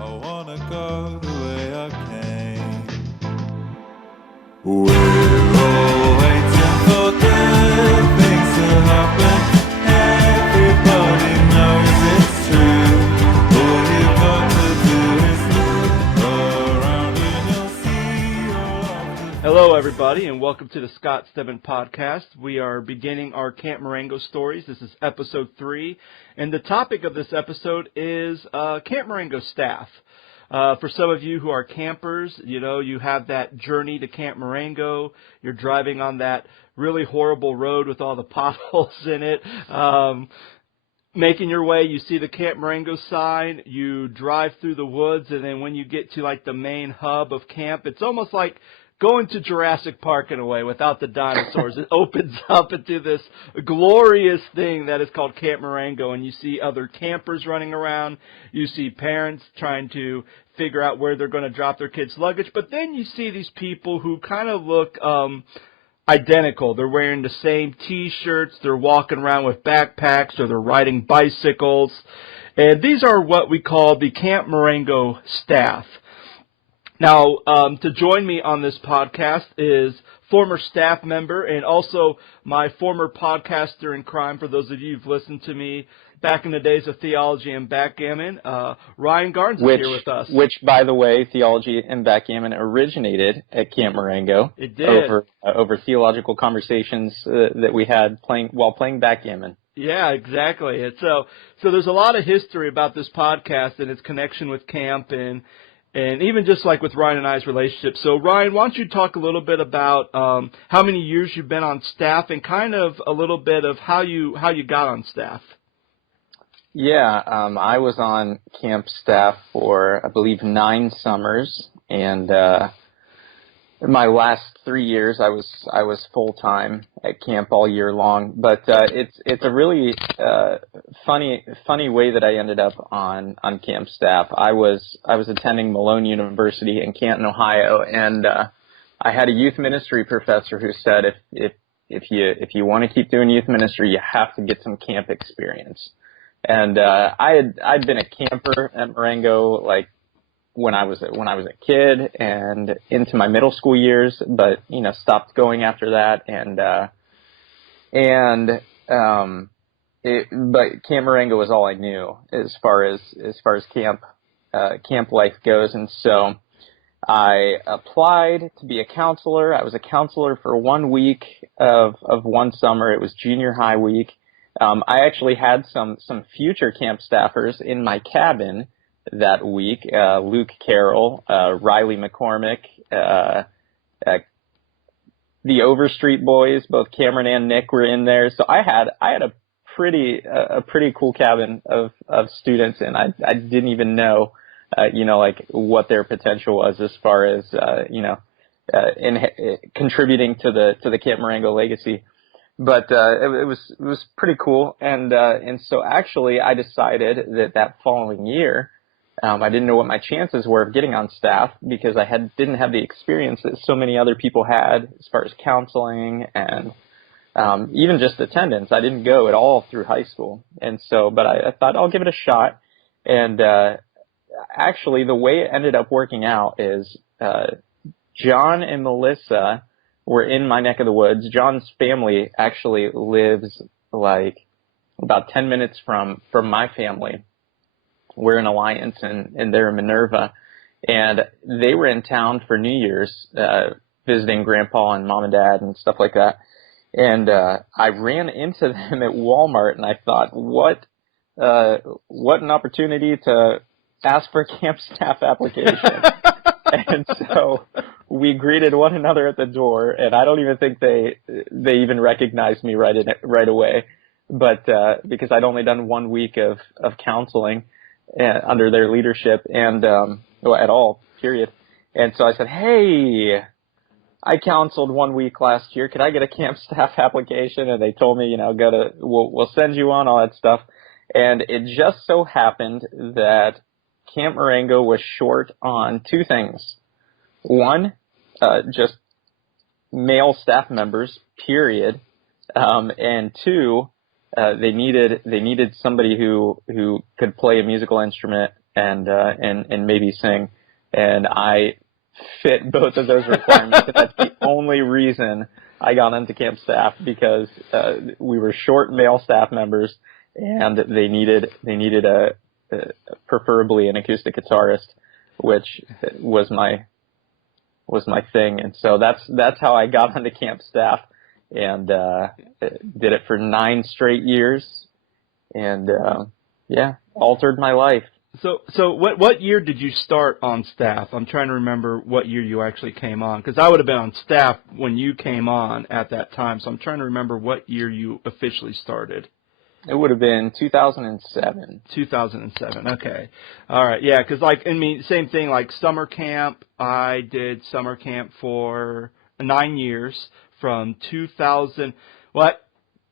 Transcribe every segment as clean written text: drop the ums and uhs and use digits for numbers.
I wanna go the way I came. We're all waiting for good things to happen. Everybody knows it's true. All you've got to do is look around and you'll see all of the... Hello, everybody, and welcome to the Stedman podcast. We are beginning our Camp Marengo stories. This is episode 3, and the topic of this episode is Camp Marengo Staff. For some of you who are campers, you have that journey to Camp Marengo. You're driving on that really horrible road with all the potholes in it. Making your way, you see the Camp Marengo sign, you drive through the woods, and then when you get to like the main hub of camp, it's almost like going to Jurassic Park in a way without the dinosaurs. It opens up into this glorious thing that is called Camp Marengo, and you see other campers running around. You see parents trying to figure out where they're going to drop their kids' luggage. But then you see these people who kind of look identical. They're wearing the same T-shirts. They're walking around with backpacks, or they're riding bicycles. And these are what we call the Camp Marengo staff. Now, to join me on this podcast is former staff member and also my former podcaster in crime, for those of you who've listened to me back in the days of theology and backgammon. Ryan Garnes is here with us. Which, by the way, theology and backgammon originated at Camp Marengo. It did. Over theological conversations that we had while playing backgammon. Yeah, exactly. And so there's a lot of history about this podcast and its connection with camp and even just like with Ryan and I's relationship. So, Ryan, why don't you talk a little bit about how many years you've been on staff and kind of a little bit of how you got on staff? Yeah, I was on camp staff for, I believe, 9 summers, and my last 3 years I was full time at camp all year long. But it's a really funny way that I ended up on camp staff. I was attending Malone University in Canton, Ohio, and I had a youth ministry professor who said if you want to keep doing youth ministry, you have to get some camp experience. And I'd been a camper at Marengo like when I was a kid and into my middle school years, but stopped going after that. But Camp Marengo was all I knew as far as camp life goes, and so I applied to be a counselor. I was a counselor for 1 week of one summer. It was junior high week. I actually had some future camp staffers in my cabin that week. Luke Carroll, Riley McCormick, the Overstreet boys, both Cameron and Nick were in there. So I had a pretty cool cabin of students, and I didn't even know like what their potential was as far as in contributing to the Camp Marengo legacy. But it was pretty cool, and so actually I decided that following year, I didn't know what my chances were of getting on staff because I didn't have the experience that so many other people had as far as counseling and even just attendance. I didn't go at all through high school, and so but I thought I'll give it a shot. And actually, the way it ended up working out is John and Melissa were in my neck of the woods. John's family actually lives like about 10 minutes from my family. We're in Alliance, and they're in Minerva. And they were in town for New Year's, visiting Grandpa and Mom and Dad and stuff like that. And I ran into them at Walmart, and I thought, what an opportunity to ask for a camp staff application. And so we greeted one another at the door, and I don't even think they even recognized me right away, but because I'd only done 1 week of counseling under their leadership, and at all, period. And so I said, "Hey, I counseled 1 week last year. Could I get a camp staff application?" And they told me, we'll send you on, all that stuff. And it just so happened that Camp Marengo was short on 2 things. One, just male staff members, period. And 2, they needed somebody who could play a musical instrument and maybe sing. And I fit both of those requirements, and that's the only reason I got into camp staff, because we were short male staff members, and they needed a preferably an acoustic guitarist, which was my thing. And so that's how I got onto camp staff, and did it for 9 straight years, and altered my life. So what year did you start on staff? I'm trying to remember what year you actually came on, because I would have been on staff when you came on at that time. So I'm trying to remember what year you officially started. It would have been 2007. 2007. Okay. All right. Yeah, because same thing. Like summer camp, I did summer camp for 9 years from 2000. What?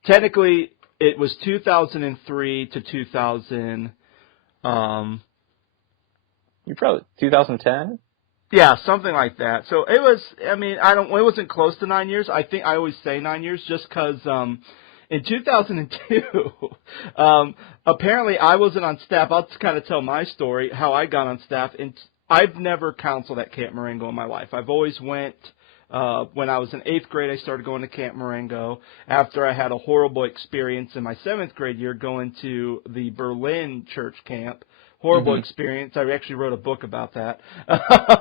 Technically, it was 2003 to 2000. You probably 2010. Yeah, something like that. So it was. It wasn't close to 9 years. I think I always say 9 years just because. In 2002, apparently I wasn't on staff. I'll just kind of tell my story, how I got on staff. And I've never counseled at Camp Marengo in my life. I've always went, when I was in 8th grade, I started going to Camp Marengo. After I had a horrible experience in my 7th grade year going to the Berlin church camp. Horrible experience. I actually wrote a book about that.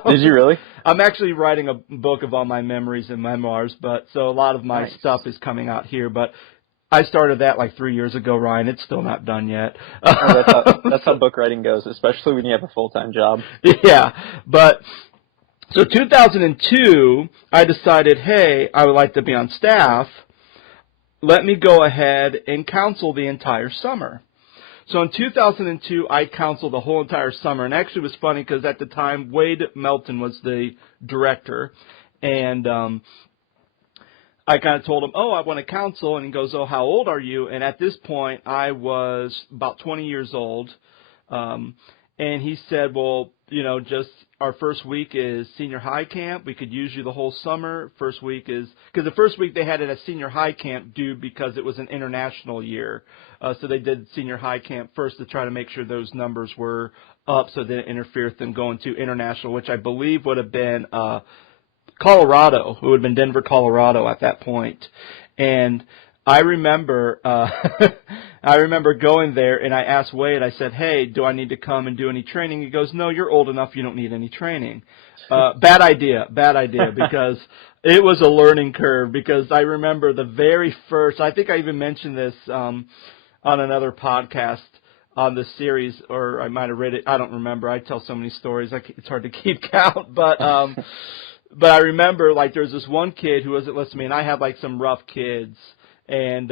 Did you really? I'm actually writing a book of all my memories and memoirs, so a lot of my stuff is coming out here, but I started that like 3 years ago, Ryan. It's still not done yet. That's how book writing goes, especially when you have a full-time job. Yeah, but so 2002, I decided, hey, I would like to be on staff. Let me go ahead and counsel the entire summer. So in 2002, I counseled the whole entire summer, and actually it was funny because at the time, Wade Melton was the director, and I kind of told him, I want to counsel, and he goes, how old are you? And at this point, I was about 20 years old, and he said, well, just our first week is senior high camp. We could use you the whole summer. First week is, because the first week they had it at senior high camp because it was an international year. So they did senior high camp first to try to make sure those numbers were up so they didn't interfere with them going to international, which I believe would have been Colorado. It would have been Denver, Colorado at that point. And I remember going there, and I asked Wade, I said, hey, do I need to come and do any training? He goes, no, you're old enough, you don't need any training. Bad idea, because it was a learning curve, because I remember the very first, I think I even mentioned this on another podcast on this series, or I might have read it, I don't remember. I tell so many stories, it's hard to keep count, but I remember, there was this one kid who wasn't listening to me, and I had, some rough kids. And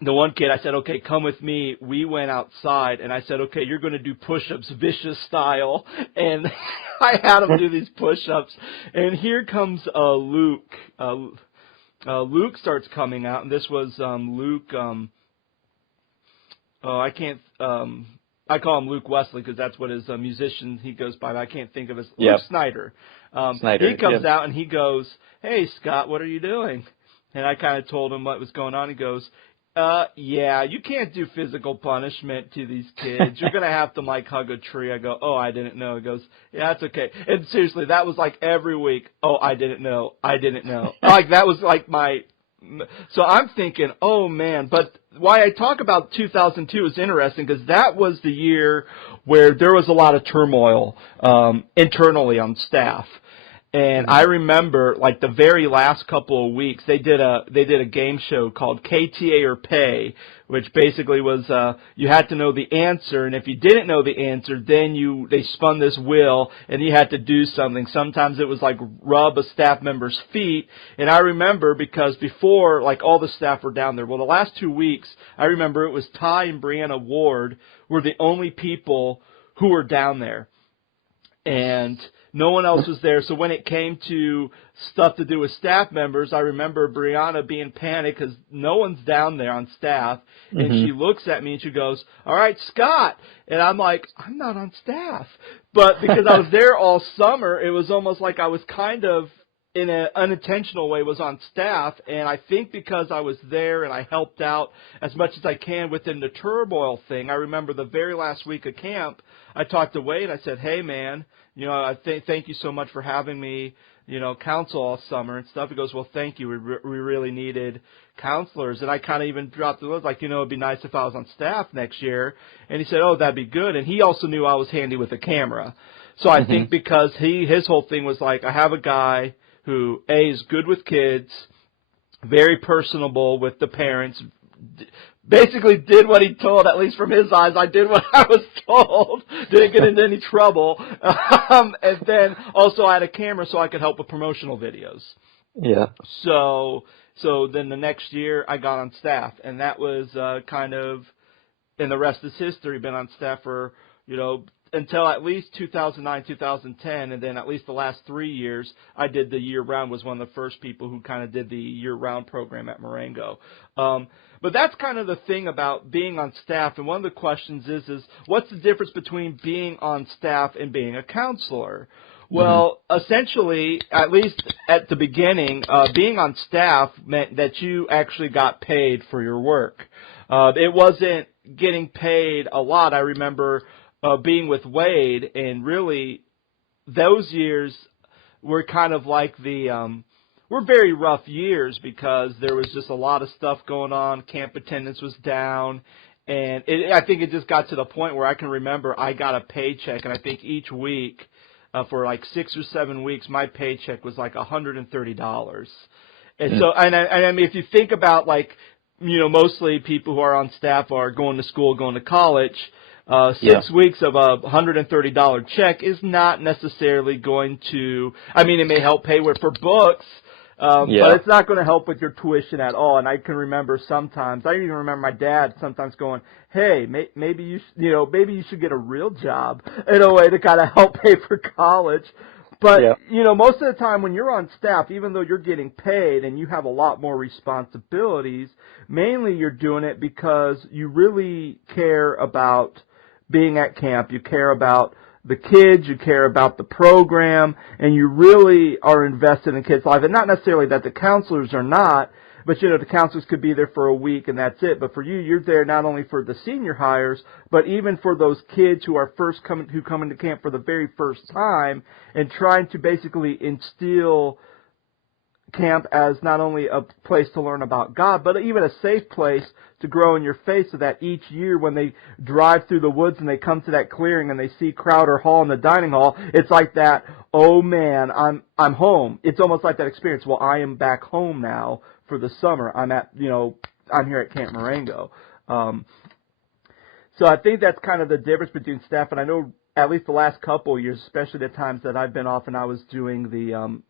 the one kid, I said, okay, come with me. We went outside, and I said, okay, you're going to do push-ups vicious style. And I had him do these push-ups. And here comes Luke. Luke starts coming out, and this was Luke. I call him Luke Wesley because that's what his musician he goes by. I can't think of his Luke Snyder. Snyder. He comes out, and he goes, hey, Scott, what are you doing? And I kind of told him what was going on. He goes, you can't do physical punishment to these kids. You're going to have to, hug a tree. I go, I didn't know. He goes, yeah, that's okay. And seriously, that was every week. I didn't know. That was my – so I'm thinking, oh, man. But why I talk about 2002 is interesting because that was the year where there was a lot of turmoil internally on staff. And I remember, the very last couple of weeks, they did a game show called KTA or Pay, which basically was you had to know the answer, and if you didn't know the answer, then they spun this wheel, and you had to do something. Sometimes it was rub a staff member's feet, and I remember because before, all the staff were down there. Well, the last 2 weeks, I remember it was Ty and Brianna Ward were the only people who were down there, and no one else was there. So when it came to stuff to do with staff members, I remember Brianna being panicked because no one's down there on staff. And she looks at me and she goes, all right, Scott. And I'm like, I'm not on staff. But because I was there all summer, it was almost like I was kind of in an unintentional way, was on staff, and I think because I was there and I helped out as much as I can within the turmoil thing, I remember the very last week of camp, I talked to Wade, I said, hey, man, I thank you so much for having me, counsel all summer and stuff. He goes, well, thank you. We really needed counselors. And I kind of even dropped the words like, it'd be nice if I was on staff next year. And he said, oh, that'd be good. And he also knew I was handy with a camera. So I think because his whole thing was like, I have a guy who, A, is good with kids, very personable with the parents, basically did what he told, at least from his eyes. I did what I was told, didn't get into any trouble. And then also I had a camera so I could help with promotional videos. Yeah. So then the next year I got on staff, and that was kind of, and the rest is history. Been on staff for, until at least 2009, 2010, and then at least the last 3 years, I did the year-round, was one of the first people who kind of did the year-round program at Marengo. But that's kind of the thing about being on staff, and one of the questions is what's the difference between being on staff and being a counselor? Well, essentially, at least at the beginning, being on staff meant that you actually got paid for your work. It wasn't getting paid a lot. I remember being with Wade, and really those years were kind of like were very rough years because there was just a lot of stuff going on. Camp attendance was down, and I think it just got to the point where I can remember I got a paycheck, and I think each week for like 6 or 7 weeks, my paycheck was like $130. And so, and I mean, if you think about mostly people who are on staff are going to school, going to college. 6 weeks of a $130 check is not necessarily going to, I mean, it may help pay for books, but it's not going to help with your tuition at all. And I can remember sometimes, I even remember my dad sometimes going, hey, maybe you should get a real job in a way to kind of help pay for college. But, most of the time when you're on staff, even though you're getting paid and you have a lot more responsibilities, mainly you're doing it because you really care about being at camp. You care about the kids, you care about the program, and you really are invested in kids' life. And not necessarily that the counselors are not, but, the counselors could be there for a week and that's it. But for you, you're there not only for the senior hires, but even for those kids who are who come into camp for the very first time, and trying to basically instill camp as not only a place to learn about God, but even a safe place to grow in your faith, so that each year when they drive through the woods and they come to that clearing and they see Crowder Hall in the dining hall, it's like that, oh man, I'm home. It's almost like that experience. Well, I am back home now for the summer. I'm here at Camp Marengo. So I think that's kind of the difference between staff, and I know at least the last couple of years, especially the times that I've been off and I was doing the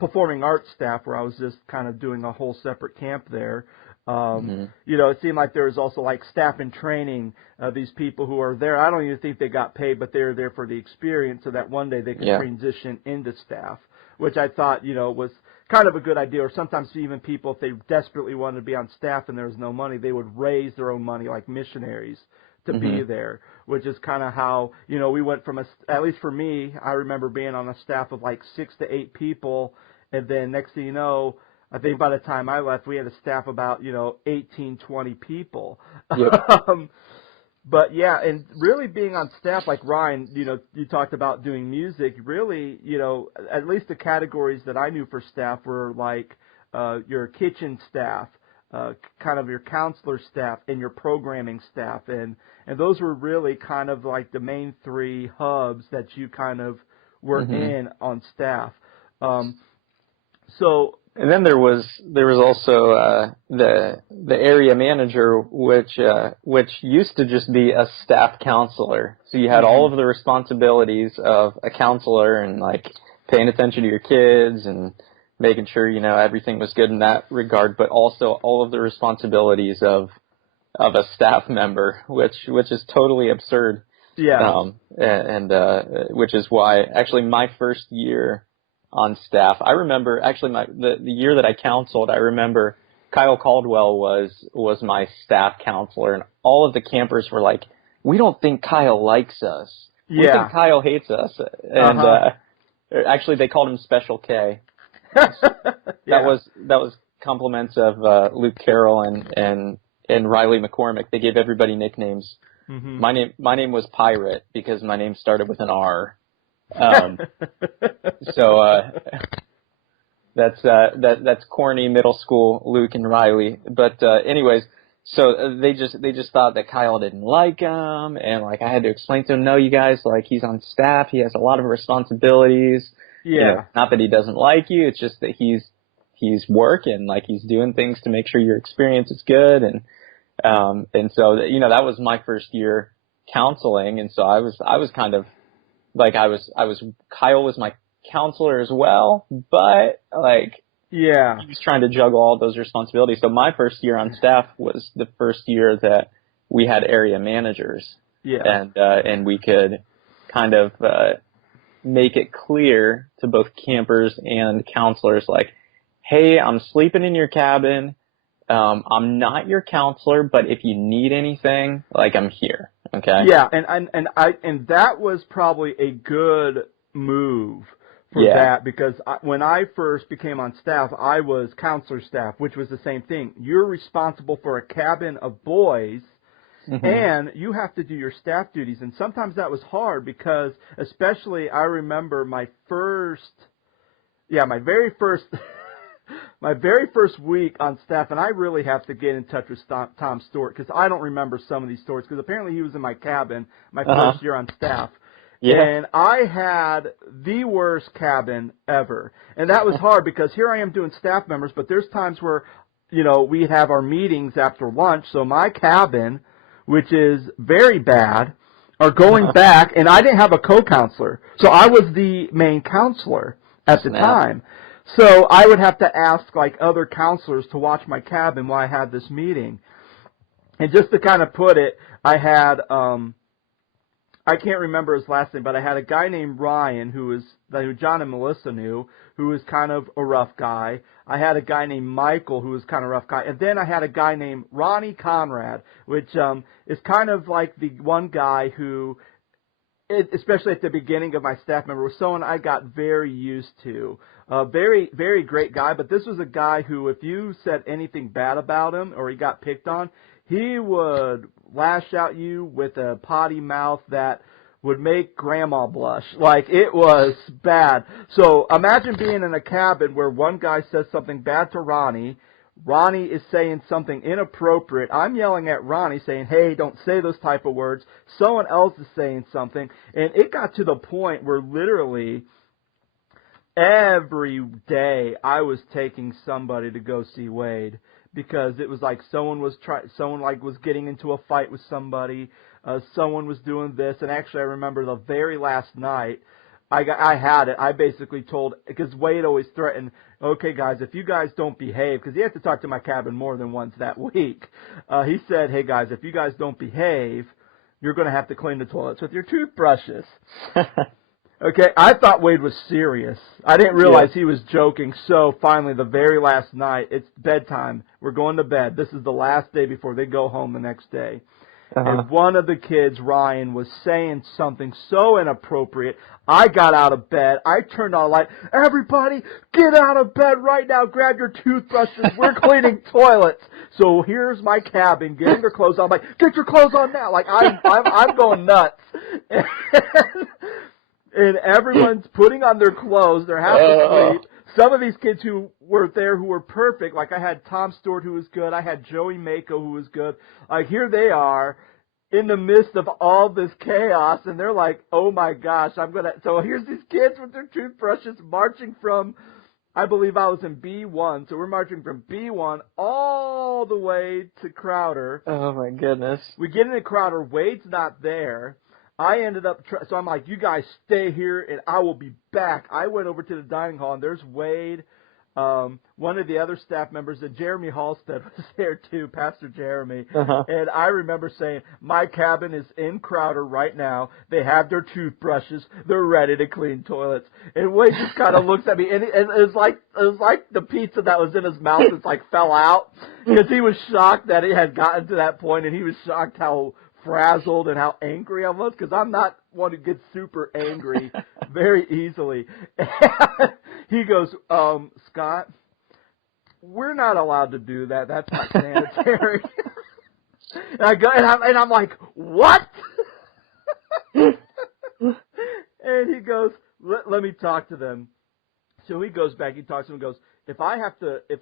performing arts staff, where I was just kind of doing a whole separate camp there. It seemed like there was also like staff in training, these people who are there. I don't even think they got paid, but they were there for the experience so that one day they could transition into staff, which I thought, was kind of a good idea. Or sometimes even people, if they desperately wanted to be on staff and there was no money, they would raise their own money like missionaries to be there, which is kind of how, we went from at least for me, I remember being on a staff of like 6 to 8 people, and then next thing you know, I think by the time I left, we had a staff about, 18, 20 people. But yeah, and really being on staff, like Ryan, you talked about doing music, really, at least the categories that I knew for staff were like your kitchen staff, kind of your counselor staff, and your programming staff. And those were really kind of like the main 3 hubs that you kind of were in on staff. And then there was also the area manager, which used to just be a staff counselor. So you had all of the responsibilities of a counselor, and like paying attention to your kids and making sure everything was good in that regard, but also all of the responsibilities of a staff member, which is totally absurd. Yeah. Which is why actually my first year on staff, I remember actually the year that I counseled, I remember Kyle Caldwell was my staff counselor, and all of the campers were like, we don't think Kyle likes us. We think Kyle hates us. And Actually, they called him Special K. Yeah. That was compliments of Luke Carroll and Riley McCormick. They gave everybody nicknames. Mm-hmm. My name was Pirate because my name started with an R. So that's corny middle school Luke and Riley. But anyways, so they just thought that Kyle didn't like him, and like I had to explain to him, no, you guys, like he's on staff, he has a lot of responsibilities. Yeah. You know, not that he doesn't like you, it's just that he's working, like he's doing things to make sure your experience is good, and so you know that was my first year counseling, and so I was kind of like I was Kyle was my counselor as well, but like yeah, he was trying to juggle all those responsibilities. So my first year on staff was the first year that we had area managers, and we could kind of make it clear to both campers and counselors, like, hey, I'm sleeping in your cabin. I'm not your counselor, but if you need anything, like I'm here. Okay. Yeah, and that was probably a good move for that, because when I first became on staff, I was counselor staff, which was the same thing. You're responsible for a cabin of boys. Mm-hmm. And you have to do your staff duties, and sometimes that was hard because, especially, I remember my very first week on staff, and I really have to get in touch with Tom Stewart because I don't remember some of these stories, because apparently he was in my cabin my first year on staff. Yeah. And I had the worst cabin ever, and that was hard because here I am doing staff members, but there's times where, you know, we'd have our meetings after lunch, so my cabin, which is very bad, are going back, and I didn't have a co-counselor. So I was the main counselor at the time. So I would have to ask, like, other counselors to watch my cabin while I had this meeting. And just to kind of put it, I had, I can't remember his last name, but I had a guy named Ryan who John and Melissa knew, who was kind of a rough guy. I had a guy named Michael who was kind of a rough guy. And then I had a guy named Ronnie Conrad, which is kind of like the one guy who, especially at the beginning of my staff member, was someone I got very used to. Very, very great guy, but this was a guy who, if you said anything bad about him or he got picked on, he would lash out you with a potty mouth that would make grandma blush. Like, it was bad. So imagine being in a cabin where one guy says something bad to Ronnie. Ronnie is saying something inappropriate. I'm yelling at Ronnie saying, hey, don't say those type of words. Someone else is saying something. And it got to the point where literally every day I was taking somebody to go see Wade, because it was like someone was getting into a fight with somebody. Someone was doing this, and actually I remember the very last night I had it. I basically told, because Wade always threatened, okay, guys, if you guys don't behave, because he had to talk to my cabin more than once that week. He said, hey, guys, if you guys don't behave, you're going to have to clean the toilets with your toothbrushes. Okay, I thought Wade was serious. I didn't realize he was joking. So finally, the very last night, it's bedtime. We're going to bed. This is the last day before they go home the next day. And one of the kids, Ryan, was saying something so inappropriate. I got out of bed. I turned on the light. Everybody, get out of bed right now. Grab your toothbrushes. We're cleaning toilets. So here's my cabin, getting their clothes on. I'm like, get your clothes on now. Like, I'm going nuts. And everyone's putting on their clothes. They're half asleep. Some of these kids who were there who were perfect, like I had Tom Stewart who was good. I had Joey Mako who was good. Like, here they are in the midst of all this chaos, and they're like, oh my gosh, so here's these kids with their toothbrushes marching from, I believe I was in B1, so we're marching from B1 all the way to Crowder. Oh my goodness. We get into Crowder, Wade's not there. I ended up, so I'm like, you guys stay here and I will be back. I went over to the dining hall and there's Wade, one of the other staff members, and Jeremy Halstead was there too, Pastor Jeremy. And I remember saying, my cabin is in Crowder right now. They have their toothbrushes. They're ready to clean toilets. And Wade just kind of looks at me, and it was like the pizza that was in his mouth just like fell out, because he was shocked that it had gotten to that point, and he was shocked how frazzled and how angry I was, because I'm not one who gets super angry very easily. And he goes, Scott, we're not allowed to do that. That's not sanitary. And I go, and I'm like, what? And he goes, let me talk to them. So he goes back, he talks to them and goes, if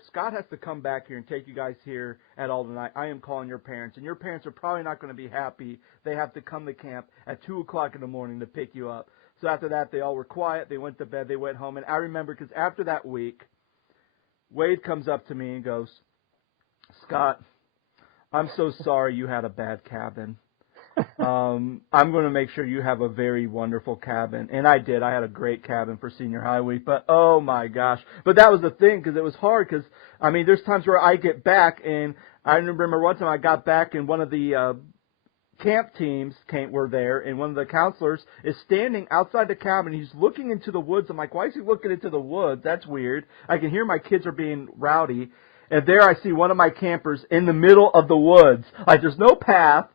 Scott has to come back here and take you guys here at all tonight, I am calling your parents. And your parents are probably not going to be happy. They have to come to camp at 2 o'clock in the morning to pick you up. So after that, they all were quiet. They went to bed. They went home. And I remember, because after that week, Wade comes up to me and goes, Scott, I'm so sorry you had a bad cabin. I'm going to make sure you have a very wonderful cabin. And I did. I had a great cabin for senior high week. But, oh, my gosh. But that was the thing, because it was hard. Because, I mean, there's times where I get back, and I remember one time I got back, and one of the camp teams were there, and one of the counselors is standing outside the cabin. He's looking into the woods. I'm like, why is he looking into the woods? That's weird. I can hear my kids are being rowdy. And there I see one of my campers in the middle of the woods. Like, there's no path.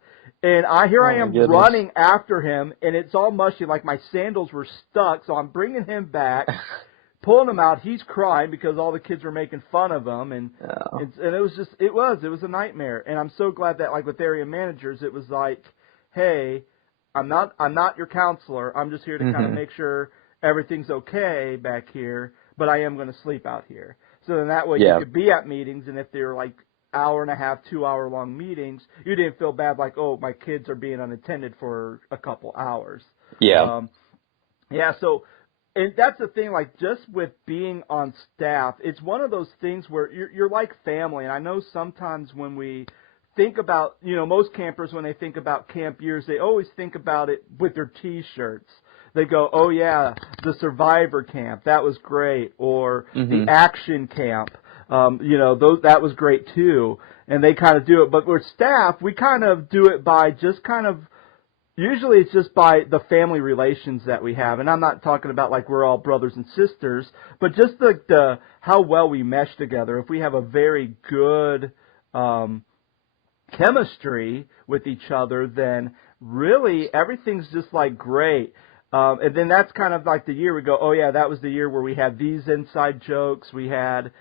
And I am running after him, and it's all mushy, like my sandals were stuck, so I'm bringing him back, pulling him out. He's crying because all the kids were making fun of him, and it was a nightmare. And I'm so glad that, like, with area managers, it was like, hey, I'm not your counselor. I'm just here to kind of make sure everything's okay back here, but I am going to sleep out here. So then that way you could be at meetings, and if they're like hour and a half, 2 hour long meetings, you didn't feel bad like, oh, my kids are being unattended for a couple hours. Yeah. So, and that's the thing, like, just with being on staff, it's one of those things where you're like family. And I know sometimes when we think about, most campers, when they think about camp years, they always think about it with their T-shirts. They go, oh, yeah, the survivor camp, that was great, or the action camp. That was great too, and they kind of do it. But with staff, we kind of do it by just kind of, usually it's just by the family relations that we have. And I'm not talking about like we're all brothers and sisters, but just the how well we mesh together. If we have a very good chemistry with each other, then really everything's just like great. And then that's kind of like the year we go, oh yeah, that was the year where we had these inside jokes, we had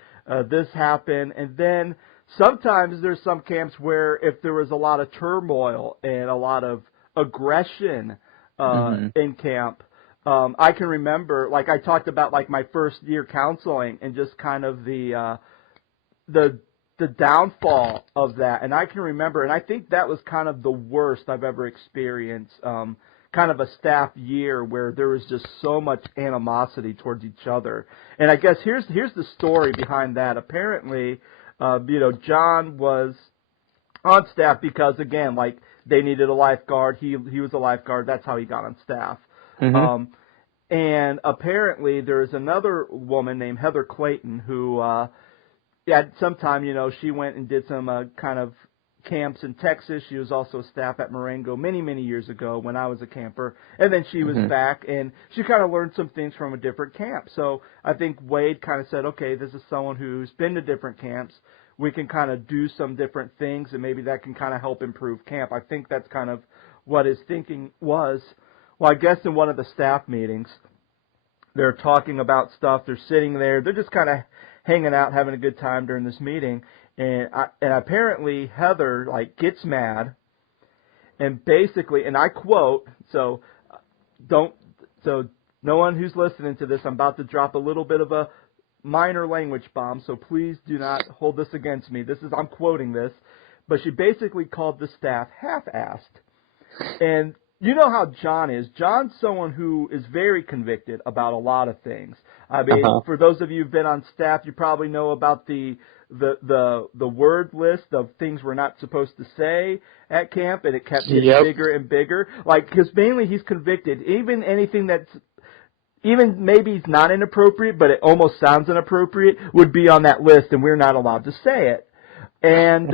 this happen. And then sometimes there's some camps where if there was a lot of turmoil and a lot of aggression in camp, I can remember, like I talked about like my first year counseling and just kind of the downfall of that. And I can remember, and I think that was kind of the worst I've ever experienced, kind of a staff year where there was just so much animosity towards each other. And I guess here's the story behind that. Apparently, John was on staff because, again, like they needed a lifeguard. He was a lifeguard. That's how he got on staff. And apparently there is another woman named Heather Clayton who at some time, she went and did some kind of camps in Texas. She was also staff at Marengo many, many years ago when I was a camper. And then she was back, and she kind of learned some things from a different camp. So I think Wade kind of said, okay, this is someone who's been to different camps. We can kind of do some different things, and maybe that can kind of help improve camp. I think that's kind of what his thinking was. Well, I guess in one of the staff meetings, they're talking about stuff. They're sitting there. They're just kind of hanging out, having a good time during this meeting. And apparently Heather like gets mad, and basically, and I quote, so no one who's listening to this, I'm about to drop a little bit of a minor language bomb, so please do not hold this against me. I'm quoting this, but she basically called the staff half-assed. And you know how John is. John's someone who is very convicted about a lot of things. I mean, for those of you who've been on staff, you probably know about the word list of things we're not supposed to say at camp, and it kept getting bigger and bigger. Like, because mainly he's convicted. Even anything that's even maybe it's not inappropriate, but it almost sounds inappropriate, would be on that list, and we're not allowed to say it. And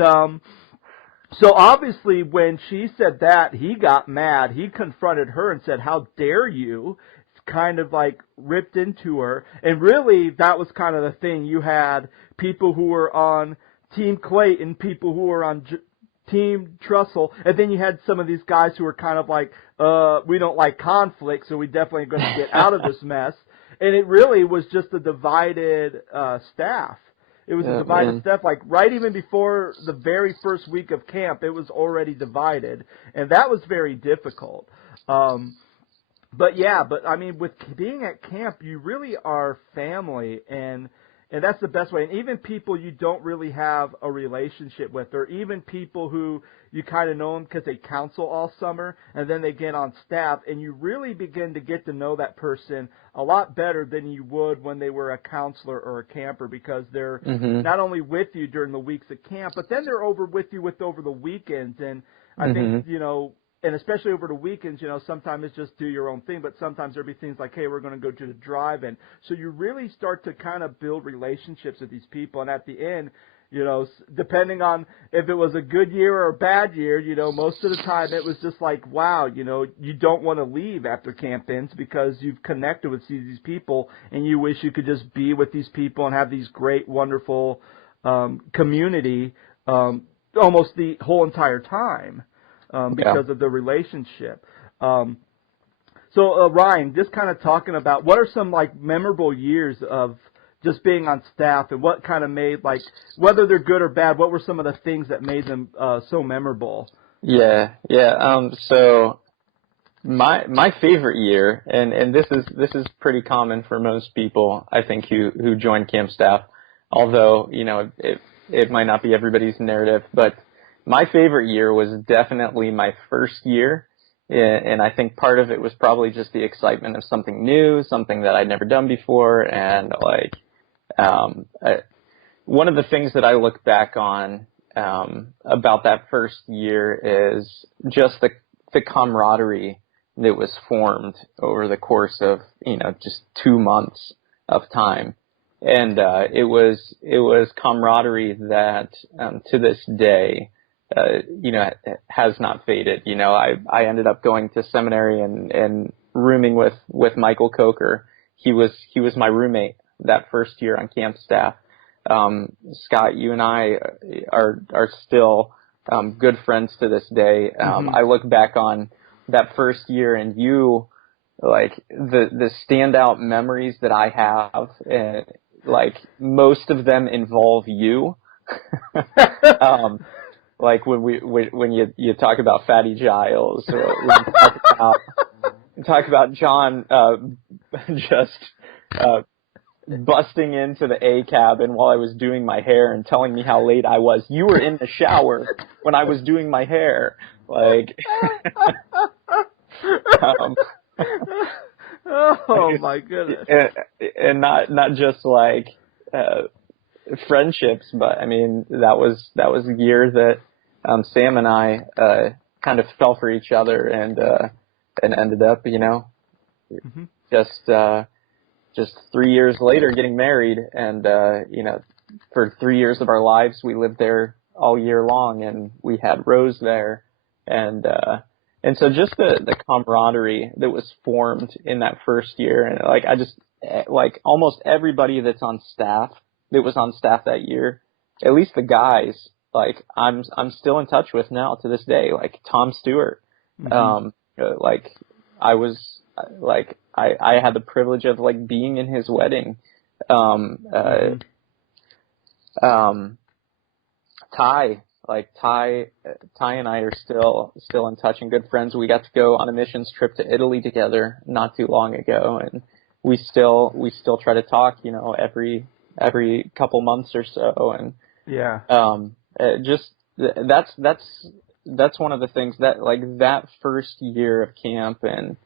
so obviously when she said that, he got mad. He confronted her and said, how dare you? Kind of like ripped into her. And really that was kind of the thing. You had people who were on Team Clayton, people who were on Team Trussell, and then you had some of these guys who were kind of like, we don't like conflict, so we definitely are going to get out of this mess. And it really was just a divided staff. It was a divided staff. Like right even before the very first week of camp, it was already divided, and that was very difficult. But I mean, with being at camp, you really are family, and that's the best way. And even people you don't really have a relationship with, or even people who you kind of know them because they counsel all summer, and then they get on staff, and you really begin to get to know that person a lot better than you would when they were a counselor or a camper, because they're not only with you during the weeks at camp, but then they're over with you over the weekends. And I think, and especially over the weekends, sometimes it's just do your own thing, but sometimes there'll be things like, hey, we're going to go to the drive-in. So you really start to kind of build relationships with these people. And at the end, depending on if it was a good year or a bad year, most of the time it was just like, wow, you don't want to leave after camp ends because you've connected with these people and you wish you could just be with these people and have these great, wonderful community almost the whole entire time. Because of the relationship. So Ryan, just kind of talking about what are some like memorable years of just being on staff, and what kind of made, like, whether they're good or bad, what were some of the things that made them so memorable? So my favorite year, and this is pretty common for most people, I think, who join camp staff, although it might not be everybody's narrative, but my favorite year was definitely my first year, and I think part of it was probably just the excitement of something new, something that I'd never done before, and one of the things that I look back on about that first year is just the camaraderie that was formed over the course of just 2 months of time, and it was camaraderie that to this day has not faded. I ended up going to seminary and rooming with Michael Coker. He was my roommate that first year on camp staff. Scott, you and I are still good friends to this day. I look back on that first year, and the standout memories that I have, most of them involve you. Like when you talk about Fatty Giles, or when you talk about John just busting into the A cabin while I was doing my hair and telling me how late I was. You were in the shower when I was doing my hair, oh my goodness! And not just friendships, but I mean that was a year that Sam and I kind of fell for each other and ended up just 3 years later getting married, and for 3 years of our lives we lived there all year long, and we had Rose there, and so just the camaraderie that was formed in that first year, and I just almost everybody that was on staff that year, at least the guys, I'm still in touch with now to this day, like Tom Stewart. I was I had the privilege of being in his wedding. Ty and I are still in touch and good friends. We got to go on a missions trip to Italy together not too long ago, and we still try to talk, every couple months or so, and that's one of the things that that first year of camp and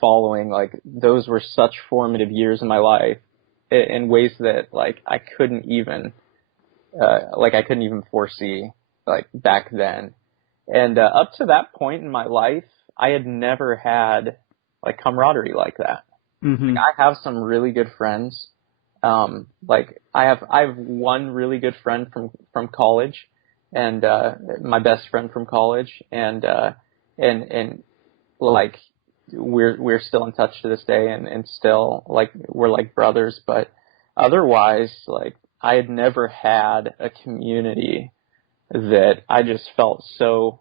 following, those were such formative years in my life in ways that I couldn't even foresee back then. And up to that point in my life, I had never had camaraderie like that. I have some really good friends. I have one really good friend from college, and my best friend from college, and we're still in touch to this day, and still we're like brothers. But otherwise, I had never had a community that I just felt so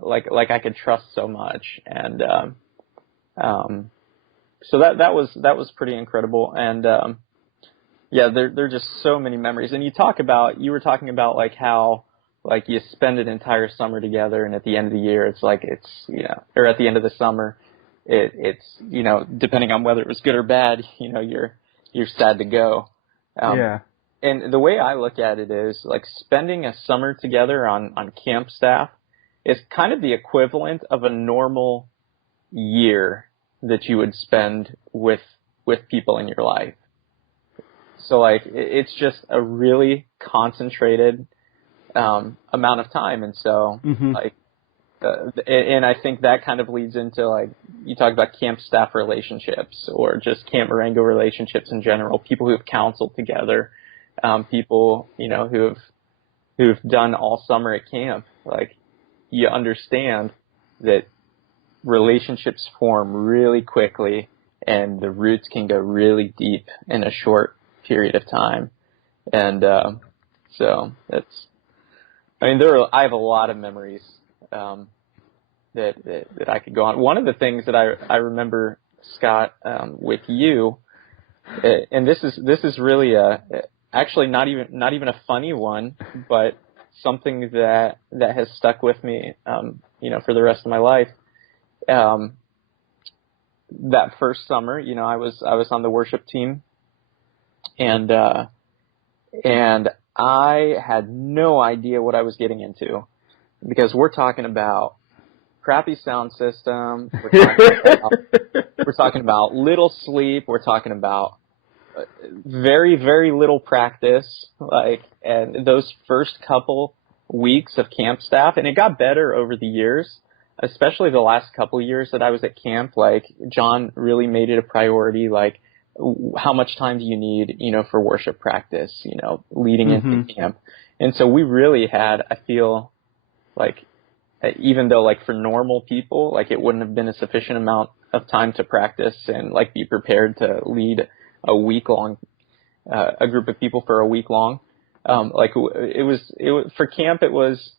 like I could trust so much. And so that was pretty incredible. And yeah, there are just so many memories. And you were talking about like how like you spend an entire summer together, and at the end of the year it's or at the end of the summer it's depending on whether it was good or bad, you're sad to go. Yeah. And the way I look at it is like spending a summer together on camp staff is kind of the equivalent of a normal year that you would spend with people in your life. So like it's just a really concentrated amount of time. And so like and I think that kind of leads into like you talk about camp staff relationships or just Camp Marengo relationships in general, people who have counseled together, people who've done all summer at camp. Like you understand that relationships form really quickly and the roots can go really deep in a short period of time. And so I have a lot of memories that I could go on. One of the things that I remember, Scott, with you, and this is really actually not even a funny one, but something that has stuck with me, for the rest of my life. That first summer, I was on the worship team, and I had no idea what I was getting into, because we're talking about crappy sound system, we're talking about little sleep, we're talking about very, very little practice, and those first couple weeks of camp staff, and it got better over the years, especially the last couple years that I was at camp. Like John really made it a priority, like how much time do you need, for worship practice, leading into camp. And so we really had, I feel like, even though like for normal people, like it wouldn't have been a sufficient amount of time to practice and like be prepared to lead a week long, a group of people for a week long. Like it was for camp, it was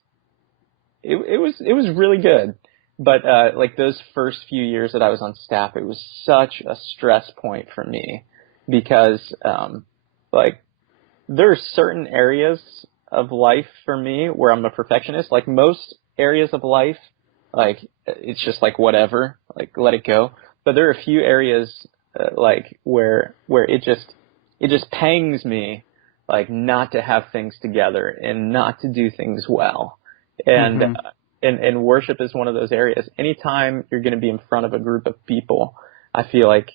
really good. But like those first few years that I was on staff, it was such a stress point for me, because like there are certain areas of life for me where I'm a perfectionist. Like most areas of life, like it's just like whatever, like let it go. But there are a few areas like where it just pangs me, like not to have things together and not to do things well. And and worship is one of those areas. Anytime you're going to be in front of a group of people, I feel like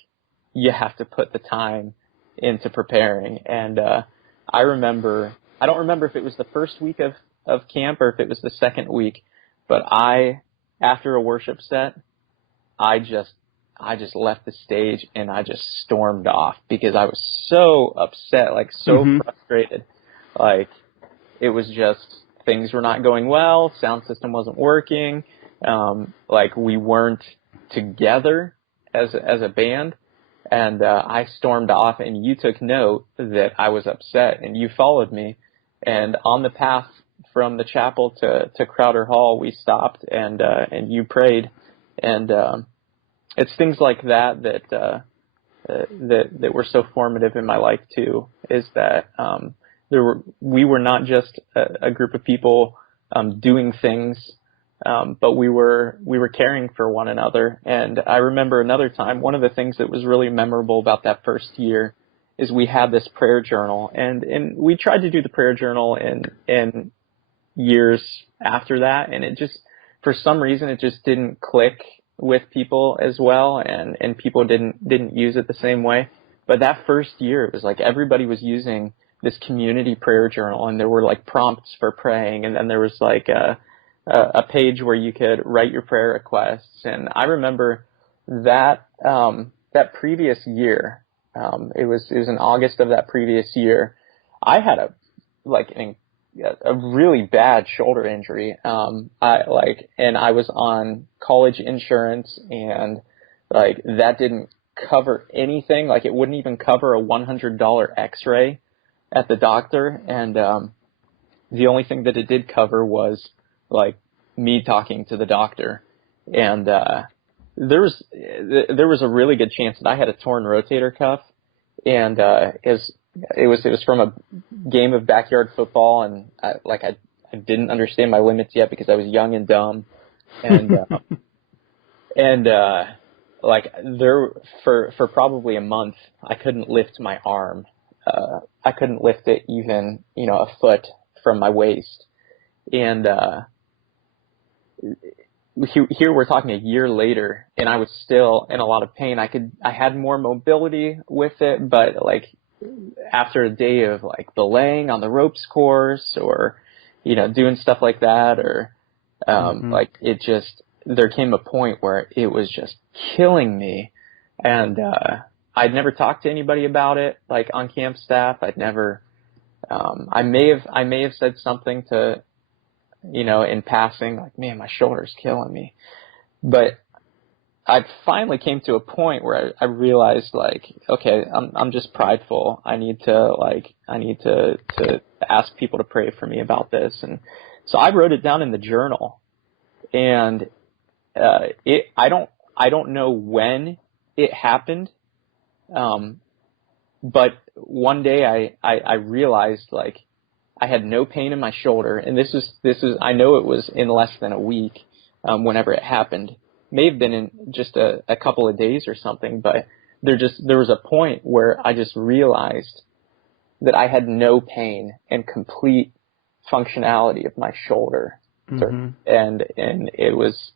you have to put the time into preparing. And I don't remember if it was the first week of camp or if it was the second week, but after a worship set, I just left the stage and I just stormed off because I was so upset, like so frustrated. Like it was just, things were not going well. Sound system wasn't working. Like we weren't together as a band. And I stormed off, and you took note that I was upset, and you followed me. And on the path from the chapel to Crowder Hall, we stopped and you prayed. And it's things like that that were so formative in my life too. Is that we were not just a group of people doing things, but we were caring for one another. And I remember another time, one of the things that was really memorable about that first year is we had this prayer journal, and we tried to do the prayer journal in years after that, and it just, for some reason, it just didn't click with people as well, and people didn't use it the same way. But that first year, it was like everybody was using this community prayer journal, and there were like prompts for praying, and then there was like a page where you could write your prayer requests. And I remember that that previous year, it was in August of that previous year, I had a really bad shoulder injury. And I was on college insurance, and like that didn't cover anything. Like it wouldn't even cover a $100 x-ray at the doctor. And the only thing that it did cover was like me talking to the doctor. And there was a really good chance that I had a torn rotator cuff, and it was from a game of backyard football, and I didn't understand my limits yet because I was young and dumb, and like there for probably a month I couldn't lift my arm. I couldn't lift it even, a foot from my waist. And here we're talking a year later, and I was still in a lot of pain. I had more mobility with it, but like after a day of like belaying on the ropes course, or doing stuff like that, or like there came a point where it was just killing me. And I'd never talked to anybody about it, like on camp staff. I'd never I may have said something to, in passing, like, man, my shoulder's killing me. But I finally came to a point where I realized, like, okay, I'm just prideful. I need to ask people to pray for me about this. And so I wrote it down in the journal, and I don't know when it happened. But one day I realized, like, I had no pain in my shoulder, and this is I know it was in less than a week, whenever it happened. May have been in just a couple of days or something, but there was a point where I just realized that I had no pain and complete functionality of my shoulder. Mm-hmm. And it was,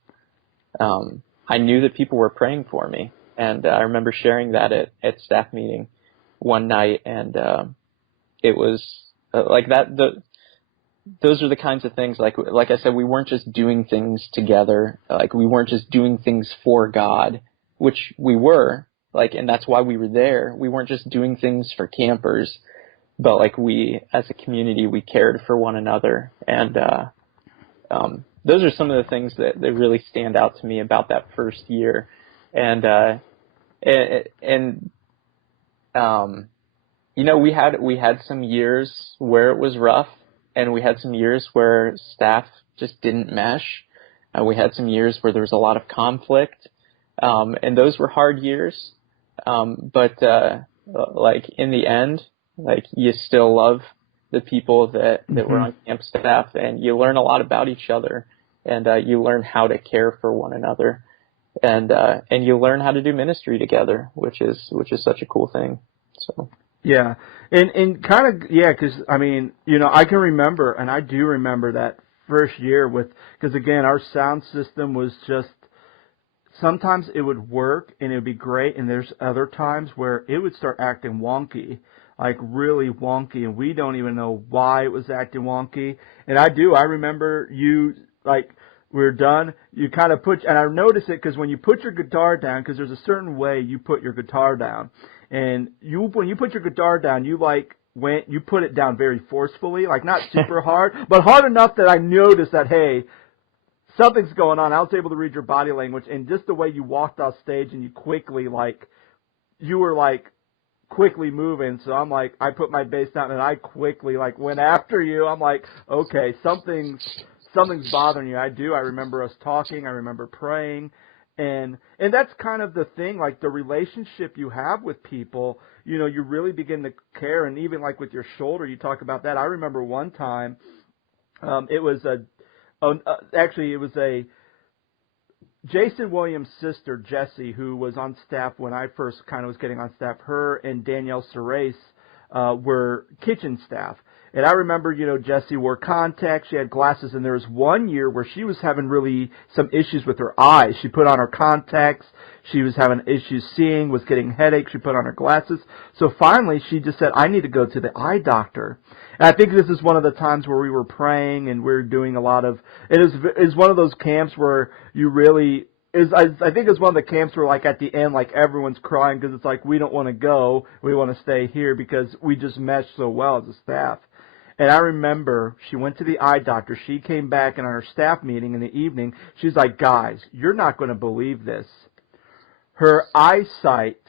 I knew that people were praying for me, and I remember sharing that at staff meeting one night, and it was like that. Those are the kinds of things, like I said, we weren't just doing things together. Like, we weren't just doing things for God, which we were, like, and that's why we were there. We weren't just doing things for campers, but like we, as a community, we cared for one another. And those are some of the things that really stand out to me about that first year. And we had some years where it was rough, and we had some years where staff just didn't mesh. We had some years where there was a lot of conflict, and those were hard years. But like in the end, like, you still love the people that were on camp staff, and you learn a lot about each other, and you learn how to care for one another, and you learn how to do ministry together, which is such a cool thing. So. Yeah, and kind of, yeah, because, I mean, I can remember, and I do remember that first year because, again, our sound system was just, sometimes it would work and it would be great, and there's other times where it would start acting wonky, like really wonky, and we don't even know why it was acting wonky. And I remember you, like, we're done, you kind of and I noticed it because when you put your guitar down, because there's a certain way you put your guitar down, and when you put your guitar down, you put it down very forcefully, like not super hard, but hard enough that I noticed that, hey, something's going on. I was able to read your body language, and just the way you walked off stage and you quickly, you were quickly moving. So I'm like, I put my bass down and I quickly went after you. I'm like, okay, something's bothering you. I remember us talking. I remember praying. And that's kind of the thing, like the relationship you have with people, you really begin to care. And even with your shoulder, you talk about that. I remember one time, it was Jason Williams' sister, Jessie, who was on staff when I first kind of was getting on staff. Her and Danielle Cerise were kitchen staff. And I remember, Jessie wore contacts, she had glasses, and there was one year where she was having really some issues with her eyes. She put on her contacts, she was having issues seeing, was getting headaches, she put on her glasses. So finally, she just said, I need to go to the eye doctor. And I think this is one of the times where we were praying and we were doing a lot of, it is one of those camps where you really, I think it's one of the camps where at the end, everyone's crying because it's we don't want to go, we want to stay here because we just meshed so well as a staff. And I remember she went to the eye doctor. She came back, and on our staff meeting in the evening, she's like, guys, you're not going to believe this. Her eyesight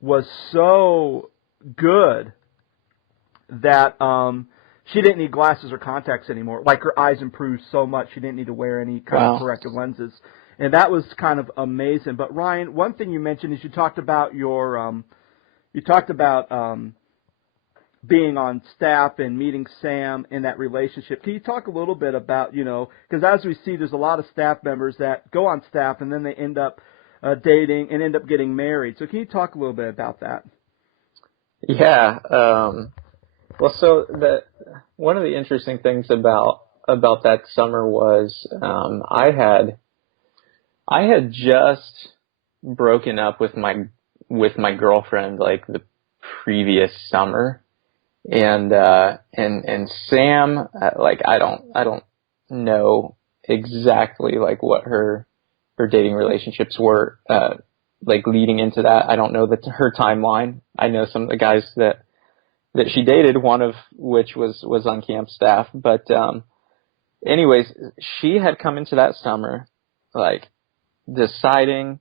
was so good that she didn't need glasses or contacts anymore. Like her eyes improved so much, she didn't need to wear any kind of corrective lenses, and that was kind of amazing. But Ryan, one thing you mentioned is you talked about being on staff and meeting Sam in that relationship. Can you talk a little bit about, because as we see, there's a lot of staff members that go on staff and then they end up dating and end up getting married. So can you talk a little bit about that? Yeah. Well, so one of the interesting things about that summer was I had just broken up with my girlfriend like the previous summer. And Sam, like, I don't know exactly like what her dating relationships were, like leading into that. I don't know her timeline. I know some of the guys that she dated, one of which was on camp staff. But, anyways, she had come into that summer, like, deciding,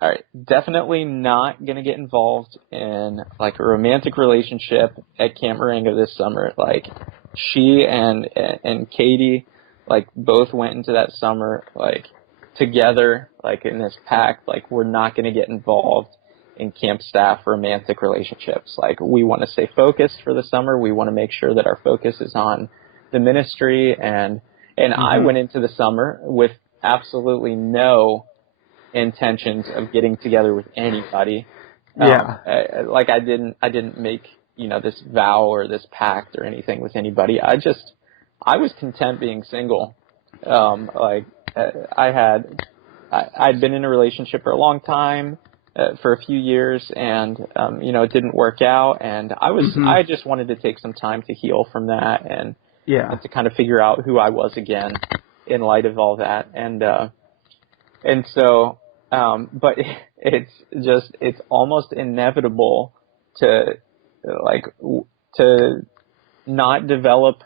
all right, definitely not going to get involved in like a romantic relationship at Camp Marengo this summer. Like she and Katie, like both went into that summer, like together, like in this pact, like we're not going to get involved in camp staff romantic relationships. Like we want to stay focused for the summer. We want to make sure that our focus is on the ministry. And I went into the summer with absolutely no intentions of getting together with anybody. Like I didn't make, this vow or this pact or anything with anybody. I was content being single. I'd been in a relationship for a long time, for a few years, and it didn't work out, and I just wanted to take some time to heal from that and to kind of figure out who I was again in light of all that. And so but it's almost inevitable to not develop,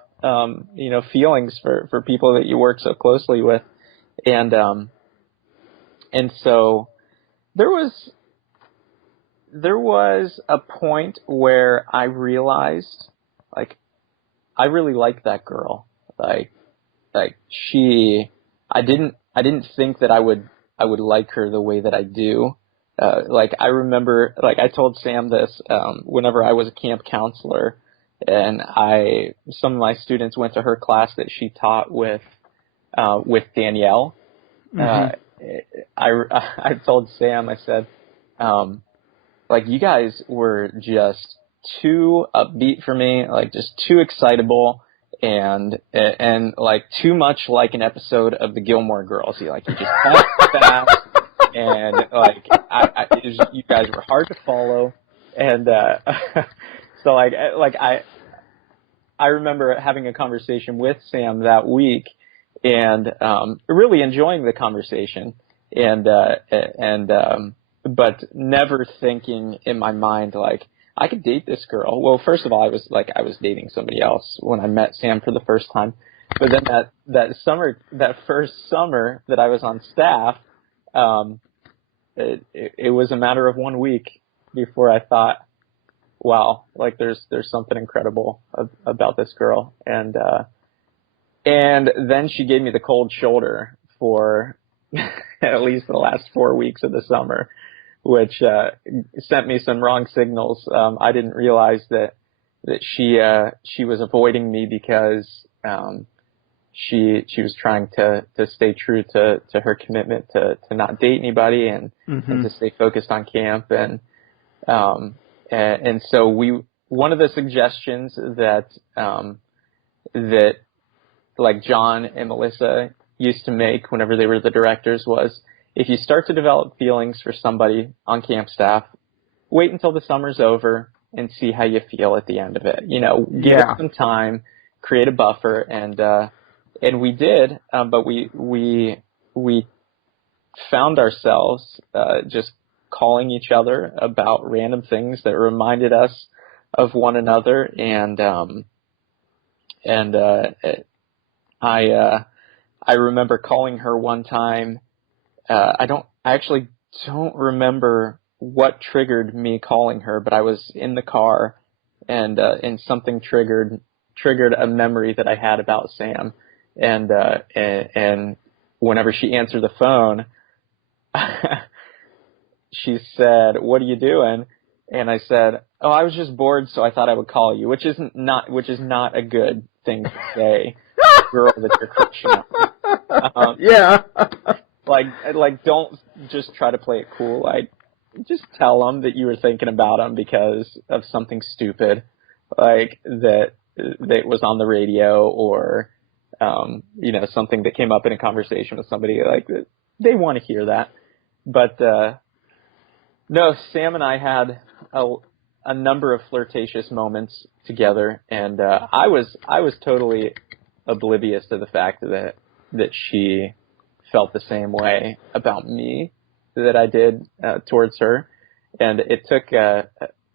feelings for people that you work so closely with. And so there was a point where I realized, like, I really liked that girl. I didn't think that I would like her the way that I do. I remember, like I told Sam this, whenever I was a camp counselor and some of my students went to her class that she taught with Danielle. I told Sam, I said, you guys were just too upbeat for me, like just too excitable and like too much like an episode of the Gilmore Girls. You just talk fast and you guys were hard to follow. And so I remember having a conversation with Sam that week and really enjoying the conversation but never thinking in my mind like I could date this girl. Well, first of all, I was dating somebody else when I met Sam for the first time. But then that first summer that I was on staff, it was a matter of 1 week before I thought, wow, like there's something incredible about this girl. And then she gave me the cold shoulder for at least the last 4 weeks of the summer, which sent me some wrong signals. I didn't realize that she was avoiding me because she was trying to stay true to her commitment to not date anybody and to stay focused on camp. And so one of the suggestions that like John and Melissa used to make whenever they were the directors was, if you start to develop feelings for somebody on camp staff, wait until the summer's over and see how you feel at the end of it. Give it some time, create a buffer, and we did. But we found ourselves just calling each other about random things that reminded us of one another, and I remember calling her one time. I actually don't remember what triggered me calling her, but I was in the car and something triggered triggered a memory that I had about Sam. And whenever she answered the phone, she said, "What are you doing?" And I said, "Oh, I was just bored, so I thought I would call you," which is not a good thing to say, girl that you're crushing on. Yeah. like don't just try to play it cool. Like, just tell them that you were thinking about them because of something stupid, like that was on the radio, or something that came up in a conversation with somebody. Like, they want to hear that. But no, Sam and I had a number of flirtatious moments together, and I was totally oblivious to the fact that she felt the same way about me that I did towards her. And it took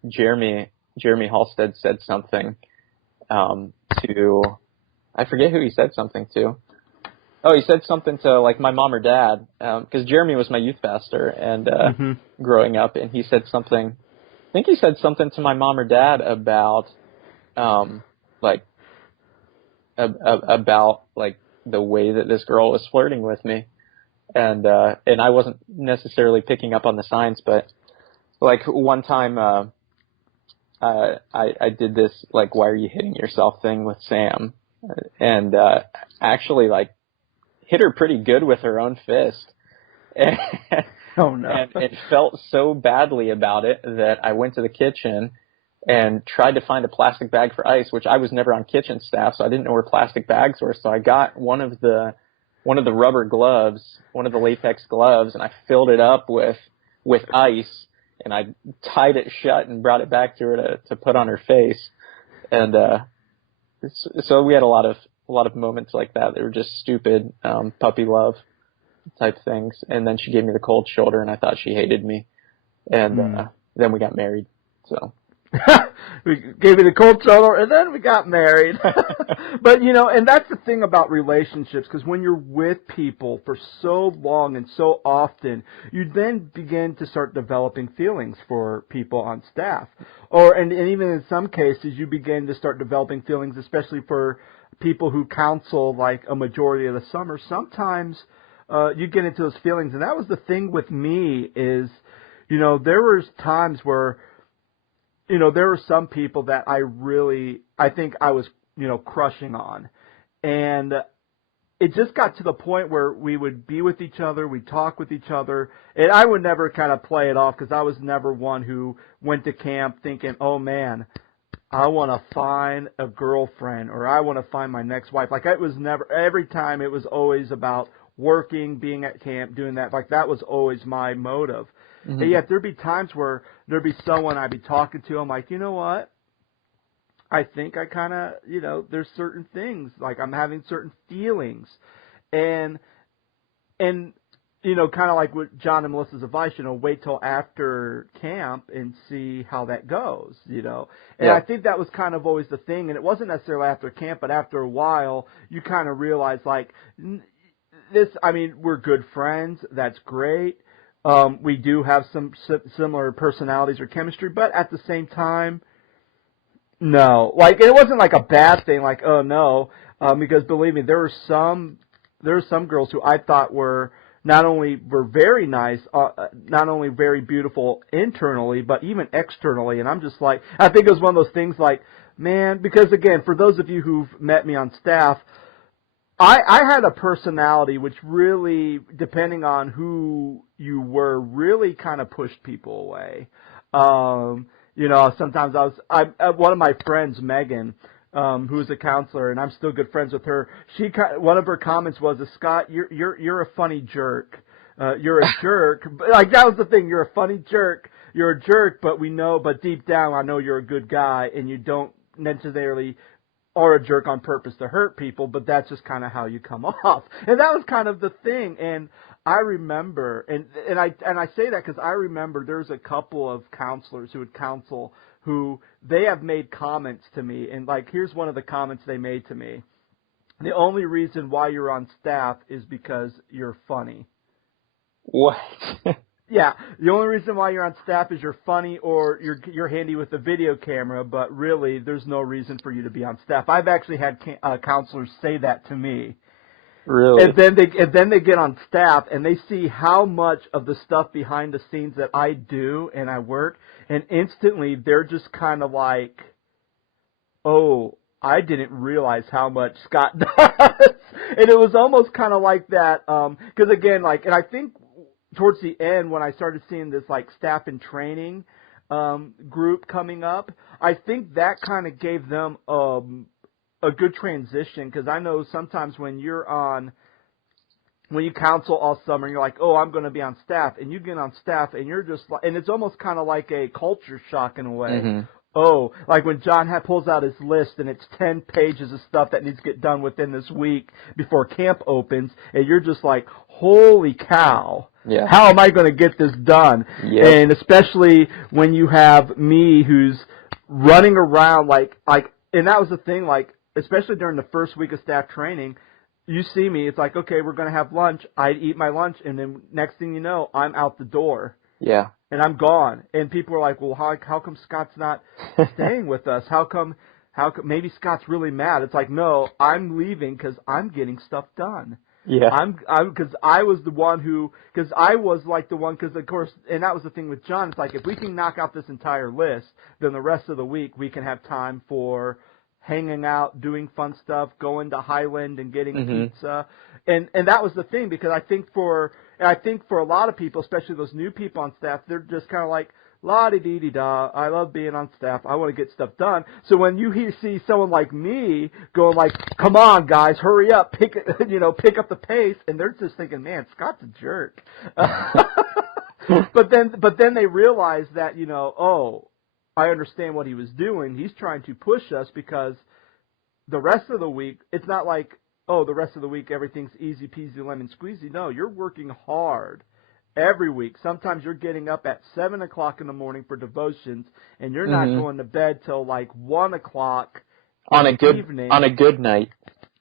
Jeremy Halstead said something to, I forget who he said something to. Oh, he said something to, like, my mom or dad, because Jeremy was my youth pastor and growing up, and he said something, I think he said something to my mom or dad about about the way that this girl was flirting with me, and I wasn't necessarily picking up on the signs, but like one time I did this, like, "Why are you hitting yourself" thing with Sam, and actually, like, hit her pretty good with her own fist. Oh, no. And it felt so badly about it that I went to the kitchen and tried to find a plastic bag for ice, which I was never on kitchen staff, so I didn't know where plastic bags were. So I got one of the rubber gloves, one of the latex gloves, and I filled it up with ice, and I tied it shut and brought it back to her to put on her face. And so we had a lot of moments like that were just stupid puppy love type things. And then she gave me the cold shoulder, and I thought she hated me. And then we got married. So we gave you the cold shoulder, and then we got married. But, and that's the thing about relationships, because when you're with people for so long and so often, you then begin to start developing feelings for people on staff. And even in some cases, you begin to start developing feelings, especially for people who counsel like a majority of the summer. Sometimes you get into those feelings, and that was the thing with me is, there was times where, there were some people that I think I was, crushing on. And it just got to the point where we would be with each other, we'd talk with each other, and I would never kind of play it off because I was never one who went to camp thinking, oh man, I want to find a girlfriend, or I want to find my next wife. Like, it was never, every time it was always about working, being at camp, doing that. Like, that was always my motive. Mm-hmm. And yet there'd be times where there'd be someone I'd be talking to, I'm like, you know what? I think I kind of, there's certain things, like I'm having certain feelings. And kind of like with John and Melissa's advice, wait till after camp and see how that goes, And yeah. I think that was kind of always the thing. And it wasn't necessarily after camp, but after a while, you kind of realize, like, we're good friends. That's great. We do have some similar personalities or chemistry, but at the same time, no. Like, it wasn't like a bad thing, like, oh, no, because believe me, there were some girls who I thought were not only were very nice, not only very beautiful internally, but even externally. And I'm just like, I think it was one of those things like, man, because again, for those of you who've met me on staff, I had a personality which really, depending on who you were, really kind of pushed people away. Sometimes one of my friends, Megan, who's a counselor, and I'm still good friends with her. One of her comments was, "Scott, you're a funny jerk. You're a jerk." Like, that was the thing. You're a funny jerk. You're a jerk, but deep down, I know you're a good guy, and you don't necessarily are a jerk on purpose to hurt people, but that's just kind of how you come off. And that was kind of the thing. And I remember, and I say that because I remember there's a couple of counselors who would counsel who they have made comments to me. And, like, here's one of the comments they made to me. The only reason why you're on staff is because you're funny. What? Yeah, the only reason why you're on staff is you're funny or you're handy with the video camera, but really there's no reason for you to be on staff. I've actually had counselors say that to me. Really? And then they get on staff and they see how much of the stuff behind the scenes that I do and I work, and instantly they're just kind of like, oh, I didn't realize how much Scott does. And it was almost kind of like that, because again, like, and I think towards the end when I started seeing this like staff and training group coming up, I think that kind of gave them a good transition, because I know sometimes when you counsel all summer, you're like, oh, I'm going to be on staff, and you get on staff, and you're just like, and it's almost kind of like a culture shock in a way. Mm-hmm. Oh, like when John pulls out his list, and it's 10 pages of stuff that needs to get done within this week before camp opens, and you're just like, holy cow. Yeah. How am I going to get this done? Yep. And especially when you have me who's running around like, and that was the thing, like, especially during the first week of staff training, you see me, it's like, okay, we're going to have lunch. I eat my lunch, and then next thing you know, I'm out the door. Yeah. And I'm gone. And people are like, well, how come Scott's not staying with us? How come maybe Scott's really mad? It's like, no, I'm leaving because I'm getting stuff done. Yeah. Because I was the one because I was like the one, because of course, and that was the thing with John. It's like, if we can knock out this entire list, then the rest of the week we can have time for hanging out, doing fun stuff, going to Highland and getting pizza. And that was the thing, because I think for a lot of people, especially those new people on staff, they're just kind of like, la-di-dee-dee-da, I love being on staff, I want to get stuff done. So when you see someone like me going like, come on guys, hurry up, pick up the pace, and they're just thinking, man, Scott's a jerk. But then they realize that, oh, I understand what he was doing. He's trying to push us, because the rest of the week, it's not like, oh, the rest of the week everything's easy peasy lemon squeezy. No, you're working hard every week. Sometimes you're getting up at 7 o'clock in the morning for devotions, and you're not going to bed till like 1 o'clock on a good evening. On a good night.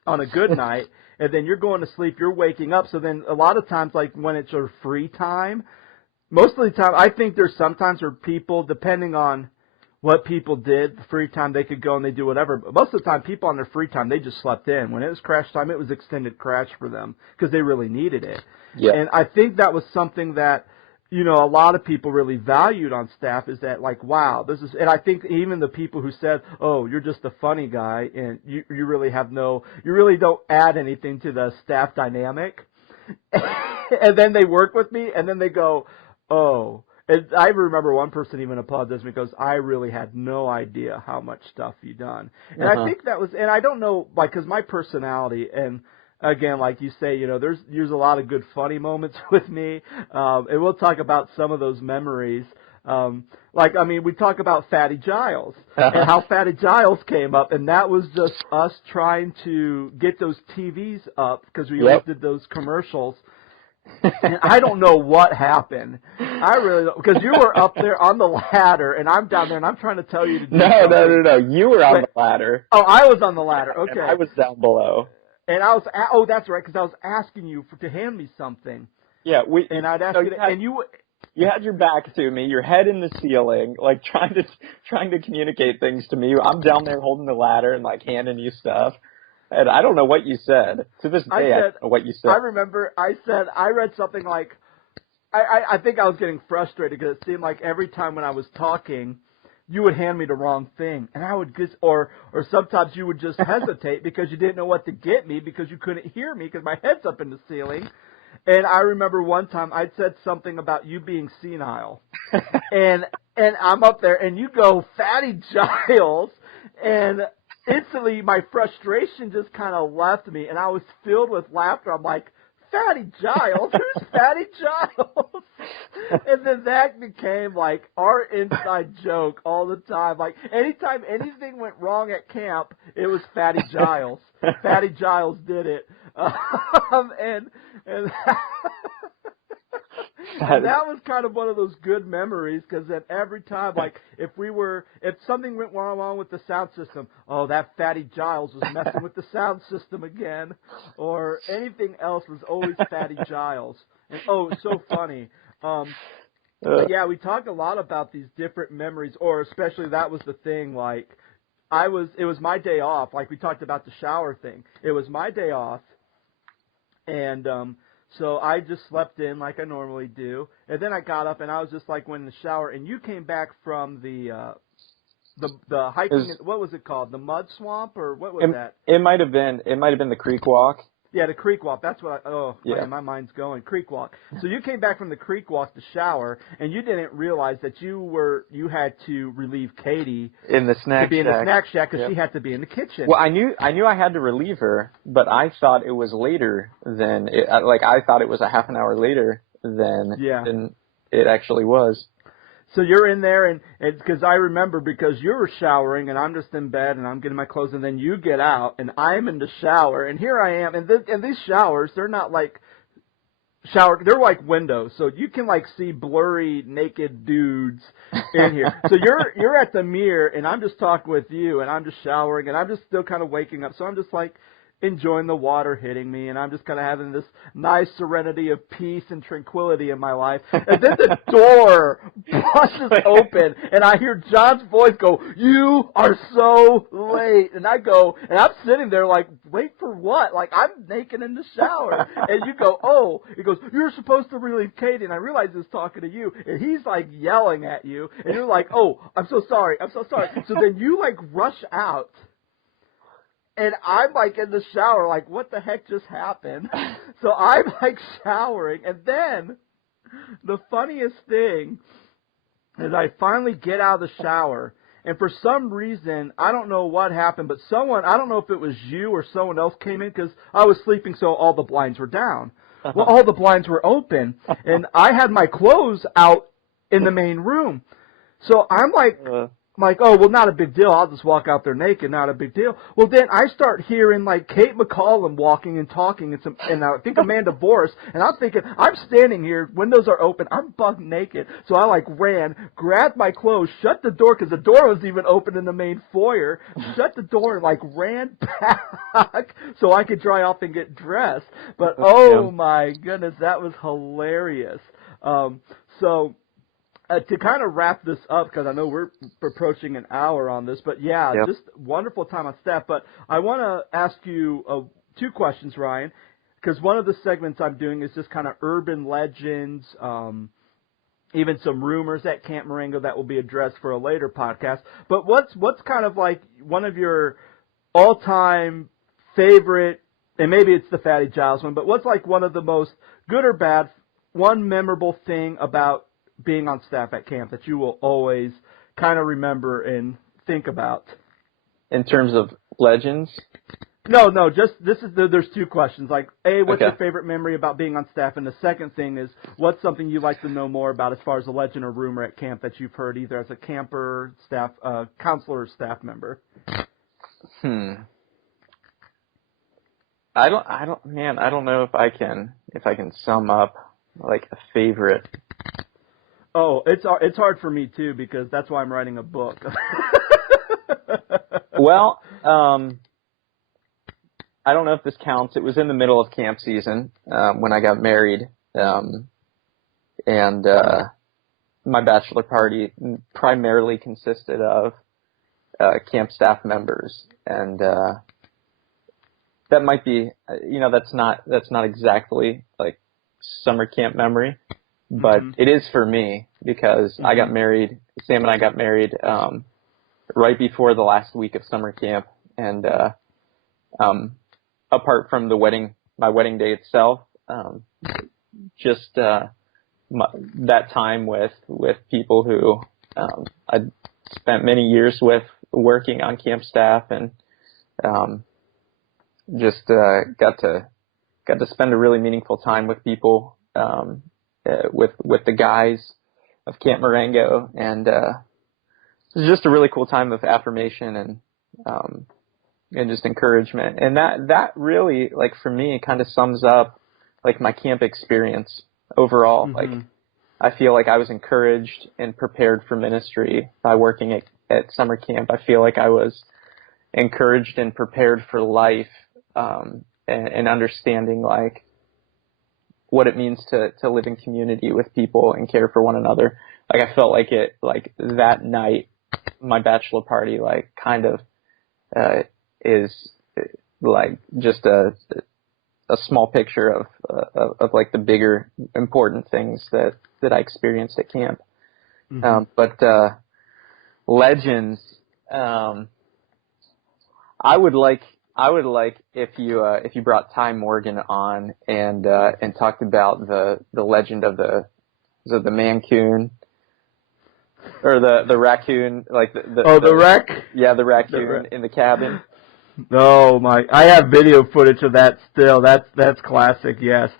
On a good night, and then you're going to sleep. You're waking up. So then a lot of times, like when it's your free time, most of the time, I think there's sometimes where people, depending on what people did, the free time, they could go and they do whatever. But most of the time, people on their free time, they just slept in. When it was crash time, it was extended crash for them, because they really needed it. Yeah. And I think that was something that, a lot of people really valued on staff, is that like, wow, this is, and I think even the people who said, oh, you're just a funny guy, and you really don't add anything to the staff dynamic. And then they work with me, and then they go, oh. And I remember one person even apologized because I really had no idea how much stuff you'd done. And I think that was, and I don't know, like, because my personality, and again, like you say, there's a lot of good funny moments with me, and we'll talk about some of those memories. We talk about Fatty Giles and how Fatty Giles came up, and that was just us trying to get those TVs up, because we always did those commercials. And I don't know what happened. I really don't, because you were up there on the ladder, and I'm down there, and I'm trying to tell you to do something. No. You were on the ladder. Oh, I was on the ladder. Okay. And I was down below. And I was, oh, that's right, because I was asking you to hand me something. Yeah, and I'd ask you had your back to me, your head in the ceiling, like trying to communicate things to me. I'm down there holding the ladder and like handing you stuff. And I don't know what you said. To this day, I don't know what you said. I remember I read something like, I think I was getting frustrated, because it seemed like every time when I was talking, you would hand me the wrong thing. And I would just, or sometimes you would just hesitate because you didn't know what to get me, because you couldn't hear me because my head's up in the ceiling. And I remember one time I'd said something about you being senile. and I'm up there, and you go, Fatty Giles, and instantly my frustration just kind of left me, and I was filled with laughter. I'm like, Fatty Giles? Who's Fatty Giles? And then that became like our inside joke all the time. Like anytime anything went wrong at camp, it was Fatty Giles. Fatty Giles did it. And that was kind of one of those good memories, because then every time, like, if something went wrong with the sound system, oh, that Fatty Giles was messing with the sound system again, or anything else was always Fatty Giles. And oh, it was so funny. But yeah, we talked a lot about these different memories, or especially that was the thing, like, it was my day off, like we talked about the shower thing. It was my day off, and so I just slept in like I normally do, and then I got up and I was just like went in the shower, and you came back from the hiking, what was it called? The mud swamp, or what was that? It might have been the creek walk. Yeah, the creek walk. That's what yeah. Man, my mind's going. Creek walk. So you came back from the creek walk to shower, and you didn't realize that you had to relieve Katie in the snack in the snack shack because yep. she had to be in the kitchen. Well, I knew I had to relieve her, but I thought it was later than I thought it was a half an hour later than it actually was. So you're in there, and because I remember, because you were showering, and I'm just in bed, and I'm getting my clothes, and then you get out, and I'm in the shower, and here I am, and these showers, they're not like they're like windows, so you can like see blurry, naked dudes in here. So you're at the mirror, and I'm just talking with you, and I'm just showering, and I'm just still kind of waking up, so I'm just like enjoying the water hitting me, and I'm just kind of having this nice serenity of peace and tranquility in my life. And then the door pushes open, and I hear John's voice go, "You are so late." And I go, and I'm sitting there like, wait for what? Like, I'm naked in the shower. And you go, "Oh." He goes, "You're supposed to relieve Katie." And I realize he's talking to you, and he's like yelling at you, and you're like, "Oh, I'm so sorry. I'm so sorry." So then you like rush out. And I'm like in the shower, like, what the heck just happened? So I'm like showering, and then the funniest thing is I finally get out of the shower, and for some reason, I don't know what happened, but I don't know if it was you or someone else came in, because I was sleeping, so all the blinds were down. Well, all the blinds were open, and I had my clothes out in the main room. So I'm like, oh, well, not a big deal. I'll just walk out there naked. Not a big deal. Well, then I start hearing like Kate McCollum walking and talking, and I think Amanda Boris, and I'm thinking, I'm standing here, windows are open, I'm buck naked. So I like ran, grabbed my clothes, shut the door, because the door was even open in the main foyer, shut the door and like ran back so I could dry off and get dressed. But oh my goodness, that was hilarious. To kind of wrap this up, because I know we're approaching an hour on this, but just wonderful time on staff. But I want to ask you two questions, Ryan, because one of the segments I'm doing is just kind of urban legends, even some rumors at Camp Marengo that will be addressed for a later podcast. But what's kind of like one of your all-time favorite, and maybe it's the Fatty Giles one, but what's like one of the most good or bad, one memorable thing about being on staff at camp that you will always kind of remember and think about? In terms of legends? No, just there's two questions. Like, A, what's your favorite memory about being on staff? And the second thing is, what's something you'd like to know more about as far as a legend or rumor at camp that you've heard either as a camper, staff, counselor, or staff member? I don't know if I can sum up like a favorite. Oh, it's hard for me too, because that's why I'm writing a book. Well, I don't know if this counts. It was in the middle of camp season when I got married, and my bachelor party primarily consisted of camp staff members, and that might be, that's not exactly like summer camp memory. But it is for me, because I got married, Sam and I got married right before the last week of summer camp. And apart from my wedding day itself, just that time with people who I spent many years with working on camp staff, and just got to spend a really meaningful time with people. With the guys of Camp Marengo, and it was just a really cool time of affirmation and just encouragement. And that really, like, for me, kind of sums up like my camp experience overall. Like, I feel like I was encouraged and prepared for ministry by working at summer camp. I feel like I was encouraged and prepared for life, and understanding like what it means to live in community with people and care for one another. Like I felt like that night, my bachelor party, like kind of is like just a small picture of like the bigger important things that I experienced at camp. Mm-hmm. But legends, I would like if you brought Ty Morgan on and talked about the legend of the mancoon or the raccoon, like the wreck. Yeah, the raccoon in the cabin. Oh my! I have video footage of that still. That's classic. Yes,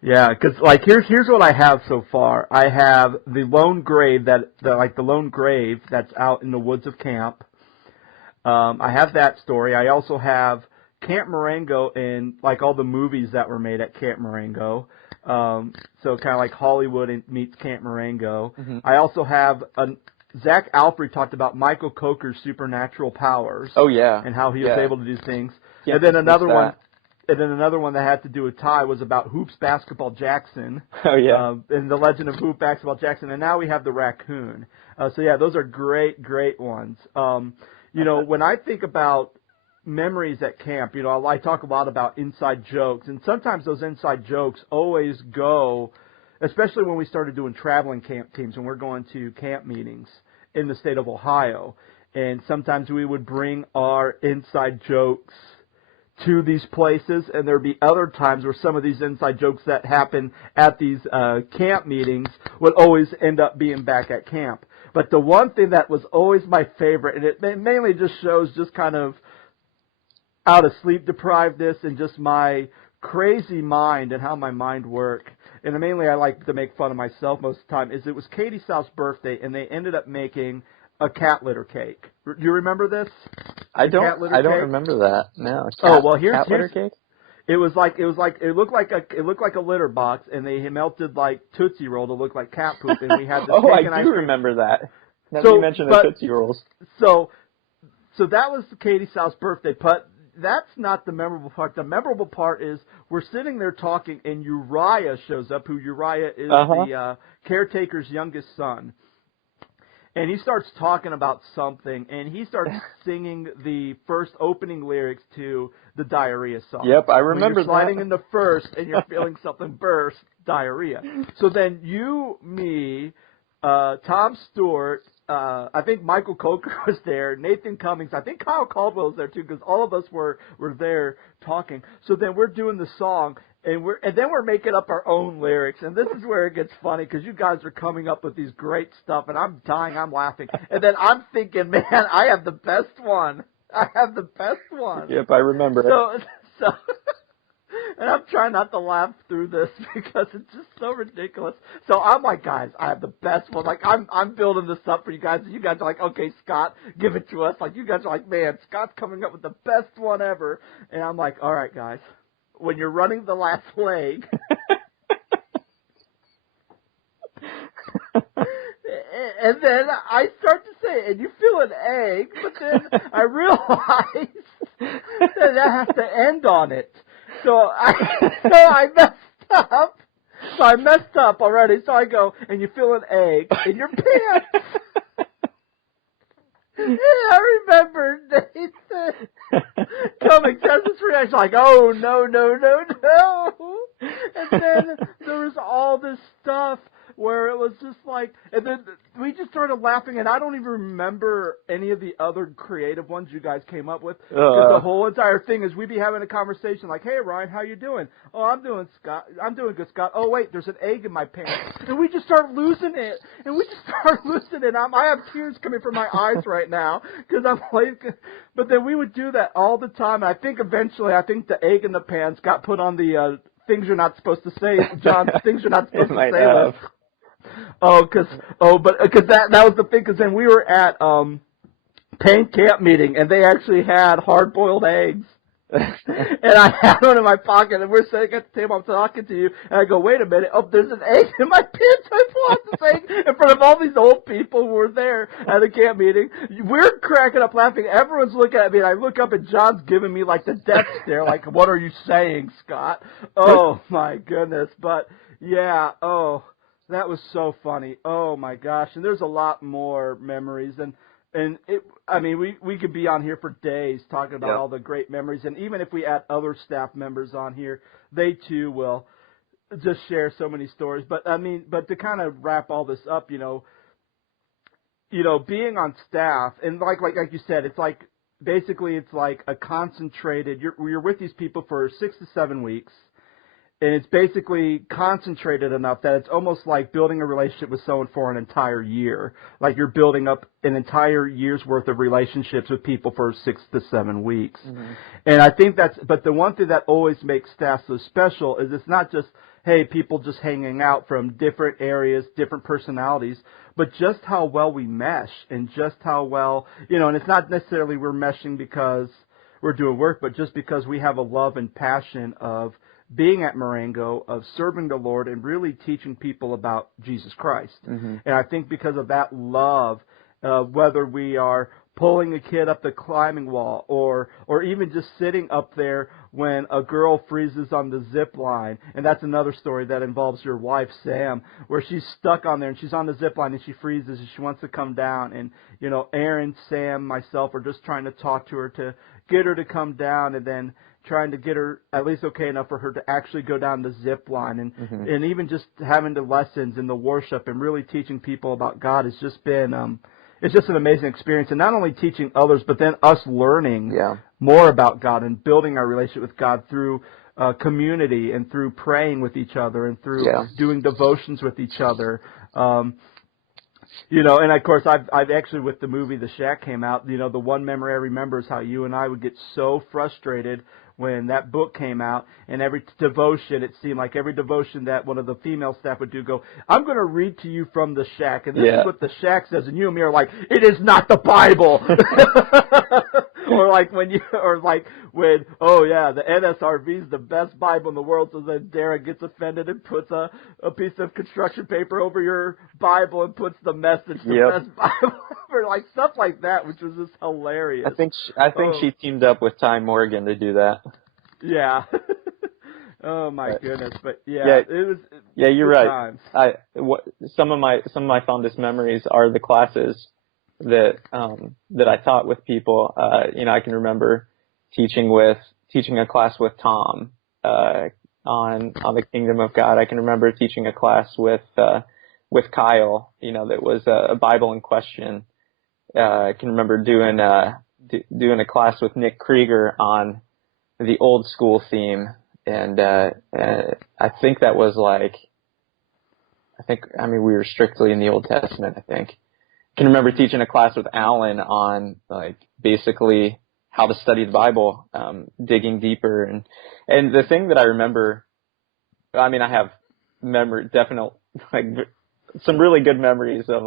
yeah. Because like here's what I have so far. I have the lone grave the lone grave that's out in the woods of camp. I have that story. I also have Camp Marengo and like all the movies that were made at Camp Marengo. So kind of like Hollywood meets Camp Marengo. Mm-hmm. I also have Zach Alfred talked about Michael Coker's supernatural powers. Oh yeah, and how he was able to do things. Can't and then another that. another one that had to do with Ty was about Hoops Basketball Jackson. Oh yeah, and the legend of Hoop Basketball Jackson. And now we have the raccoon. So yeah, those are great ones. You know, when I think about memories at camp, you know, I talk a lot about inside jokes, and sometimes those inside jokes always go, especially when we started doing traveling camp teams, when we're going to camp meetings in the state of Ohio, and sometimes we would bring our inside jokes to these places, and there'd be other times where some of these inside jokes that happen at these camp meetings would always end up being back at camp. But the one thing that was always my favorite, and it mainly just shows just kind of out of sleep deprivedness and just my crazy mind and how my mind works, and mainly I like to make fun of myself most of the time, is it was Katie South's birthday, and they ended up making a cat litter cake. Do you remember this? I don't remember that. No. Cat litter cake? It looked like a litter box, and they melted like Tootsie Roll to look like cat poop, and we had this cake and I do remember that. Now so, you mentioned the Tootsie Rolls. So that was Katie South's birthday, but that's not the memorable part. The memorable part is we're sitting there talking, and Uriah shows up, who Uriah is the caretaker's youngest son. And he starts talking about something, and he starts singing the first opening lyrics to the Diarrhea song. Yep, I remember when you're sliding in the first, and you're feeling something burst, diarrhea. So then you, me, Tom Stewart, I think Michael Coker was there, Nathan Cummings, I think Kyle Caldwell was there too, because all of us were there talking. So then we're doing the song, and then we're making up our own lyrics, and this is where it gets funny, because you guys are coming up with these great stuff, and I'm dying, I'm laughing, and then I'm thinking, man, I have the best one. Yep, I remember it. So and I'm trying not to laugh through this because it's just so ridiculous. So I'm like, guys, I have the best one. Like, I'm building this up for you guys. And you guys are like, okay, Scott, give it to us. Like, you guys are like, man, Scott's coming up with the best one ever. And I'm like, all right, guys, when you're running the last leg. And then I start to say, and you feel an egg, but then I realize that I have to end on it. So I messed up. So I messed up already. So I go, and you feel an egg in your pants. And I remember Nathan coming, says this reaction, like, oh, no. And then there was all this stuff where it was just like, and then we just started laughing, and I don't even remember any of the other creative ones you guys came up with. Because the whole entire thing is we'd be having a conversation like, hey, Ryan, how you doing? Oh, I'm doing good, Scott. Oh, wait, there's an egg in my pants. And we just start losing it. I have tears coming from my eyes right now because I'm like, but then we would do that all the time. And I think eventually, the egg in the pants got put on the things you're not supposed to say, John, things you're not supposed to say list. Because that was the thing. Because then we were at paint camp meeting, and they actually had hard-boiled eggs. And I had one in my pocket, and we're sitting at the table, I'm talking to you, and I go, wait a minute, oh, there's an egg in my pants, I pull out this egg, and front of all these old people who were there at the camp meeting. We're cracking up laughing. Everyone's looking at me, and I look up, and John's giving me like the death stare, like, what are you saying, Scott? Oh, my goodness. But, yeah, that was so funny. Oh, my gosh. And there's a lot more memories. And we could be on here for days talking about all the great memories. And even if we add other staff members on here, they too will just share so many stories. But to kind of wrap all this up, being on staff, and like you said, it's like basically it's like a concentrated. You're with these people for 6 to 7 weeks. And it's basically concentrated enough that it's almost like building a relationship with someone for an entire year. Like you're building up an entire year's worth of relationships with people for 6 to 7 weeks. Mm-hmm. And I think but the one thing that always makes staff so special is it's not just, hey, people just hanging out from different areas, different personalities, but just how well we mesh and just how well, and it's not necessarily we're meshing because we're doing work, but just because we have a love and passion of being at Marengo, of serving the Lord, and really teaching people about Jesus Christ. Mm-hmm. And I think because of that love, whether we are pulling a kid up the climbing wall or even just sitting up there when a girl freezes on the zip line, and that's another story that involves your wife, Sam, where she's stuck on there and she's on the zip line and she freezes and she wants to come down. And, Aaron, Sam, myself are just trying to talk to her to get her to come down, and then trying to get her at least okay enough for her to actually go down the zip line, and even just having the lessons and the worship and really teaching people about God has just been it's just an amazing experience. And not only teaching others, but then us learning more about God and building our relationship with God through community and through praying with each other and through doing devotions with each other. And of course, I've actually, with the movie The Shack came out, the one memory I remember is how you and I would get so frustrated when that book came out, and every devotion, it seemed like every devotion that one of the female staff would do, go, I'm going to read to you from The Shack, and this is what The Shack says, and you and me are like, it is not the Bible. Or when, oh yeah, the NSRV is the best Bible in the world, so then Derek gets offended and puts a piece of construction paper over your Bible and puts the message, the best Bible ever, like stuff like that, which was just hilarious. I think she teamed up with Ty Morgan to do that. Yeah. Oh my goodness, but it was. Yeah, you're right. Times. Some of my fondest memories are the classes that I taught with people. I can remember teaching a class with Tom on the Kingdom of God. I can remember teaching a class with Kyle. That was a Bible in question. I can remember doing a class with Nick Krieger on the old school theme, and I think that was we were strictly in the Old Testament, I think. I can remember teaching a class with Alan on basically how to study the Bible, digging deeper, and the thing that I remember, I have some really good memories of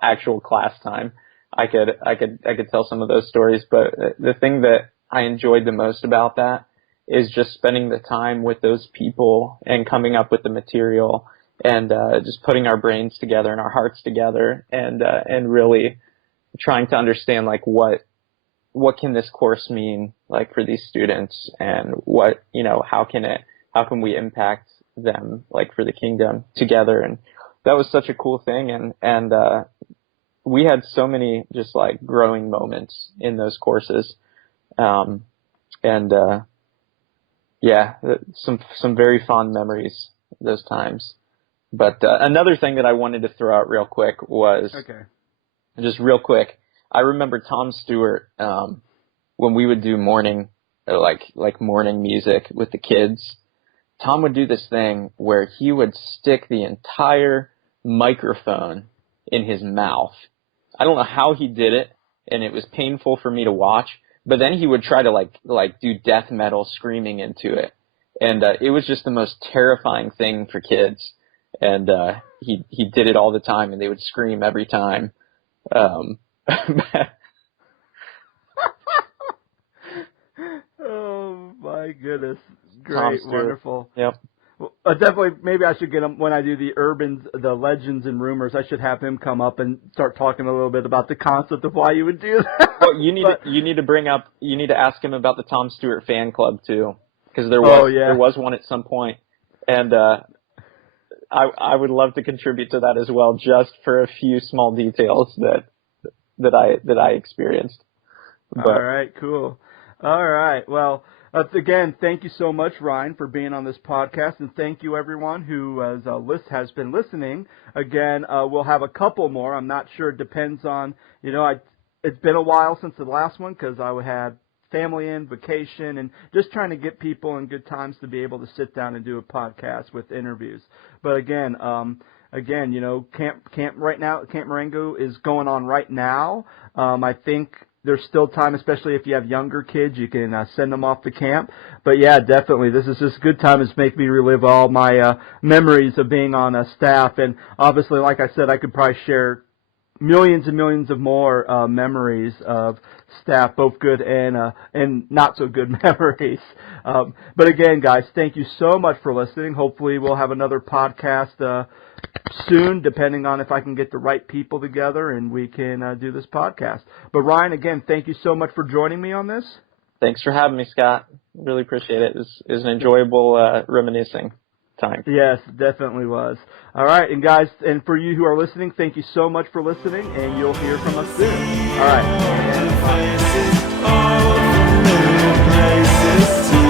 actual class time. I could tell some of those stories, but the thing that I enjoyed the most about that is just spending the time with those people and coming up with the material and just putting our brains together and our hearts together and really trying to understand what can this course mean for these students, and what how can we impact them for the kingdom together. And that was such a cool thing, and we had so many just growing moments in those courses, some very fond memories those times. But another thing that I wanted to throw out real quick was, just real quick, I remember Tom Stewart, when we would do morning music with the kids, Tom would do this thing where he would stick the entire microphone in his mouth. I don't know how he did it, and it was painful for me to watch, but then he would try to do death metal screaming into it. And it was just the most terrifying thing for kids. And he did it all the time, and they would scream every time. Oh my goodness! Great, wonderful. Yep. Well, definitely, maybe I should get him when I do the legends and rumors. I should have him come up and start talking a little bit about the concept of why you would do that. Well, you need to ask him about the Tom Stewart fan club too, because there was one at some point, and I would love to contribute to that as well, just for a few small details that I experienced. But, all right, cool. All right, well. Again, thank you so much, Ryan, for being on this podcast, and thank you, everyone who has been listening. Again, we'll have a couple more. I'm not sure. It depends on, it's been a while since the last one because I had family in, vacation, and just trying to get people in good times to be able to sit down and do a podcast with interviews. But again, camp right now, Camp Marengo is going on right now. I think there's still time, especially if you have younger kids, you can send them off to camp. But yeah, definitely, this is just a good time. It's make me relive all my memories of being on staff. And obviously, like I said, I could probably share millions and millions of more memories of staff, both good and not so good memories. But again, guys, thank you so much for listening. Hopefully, we'll have another podcast soon, depending on if I can get the right people together and we can do this podcast. But Ryan, again, thank you so much for joining me on this. Thanks for having me, Scott. Really appreciate it. It was an enjoyable reminiscing time. Yes, definitely was. All right, and guys, and for you who are listening, thank you so much for listening, and you'll hear from us soon. All right. All the places, all the new places too.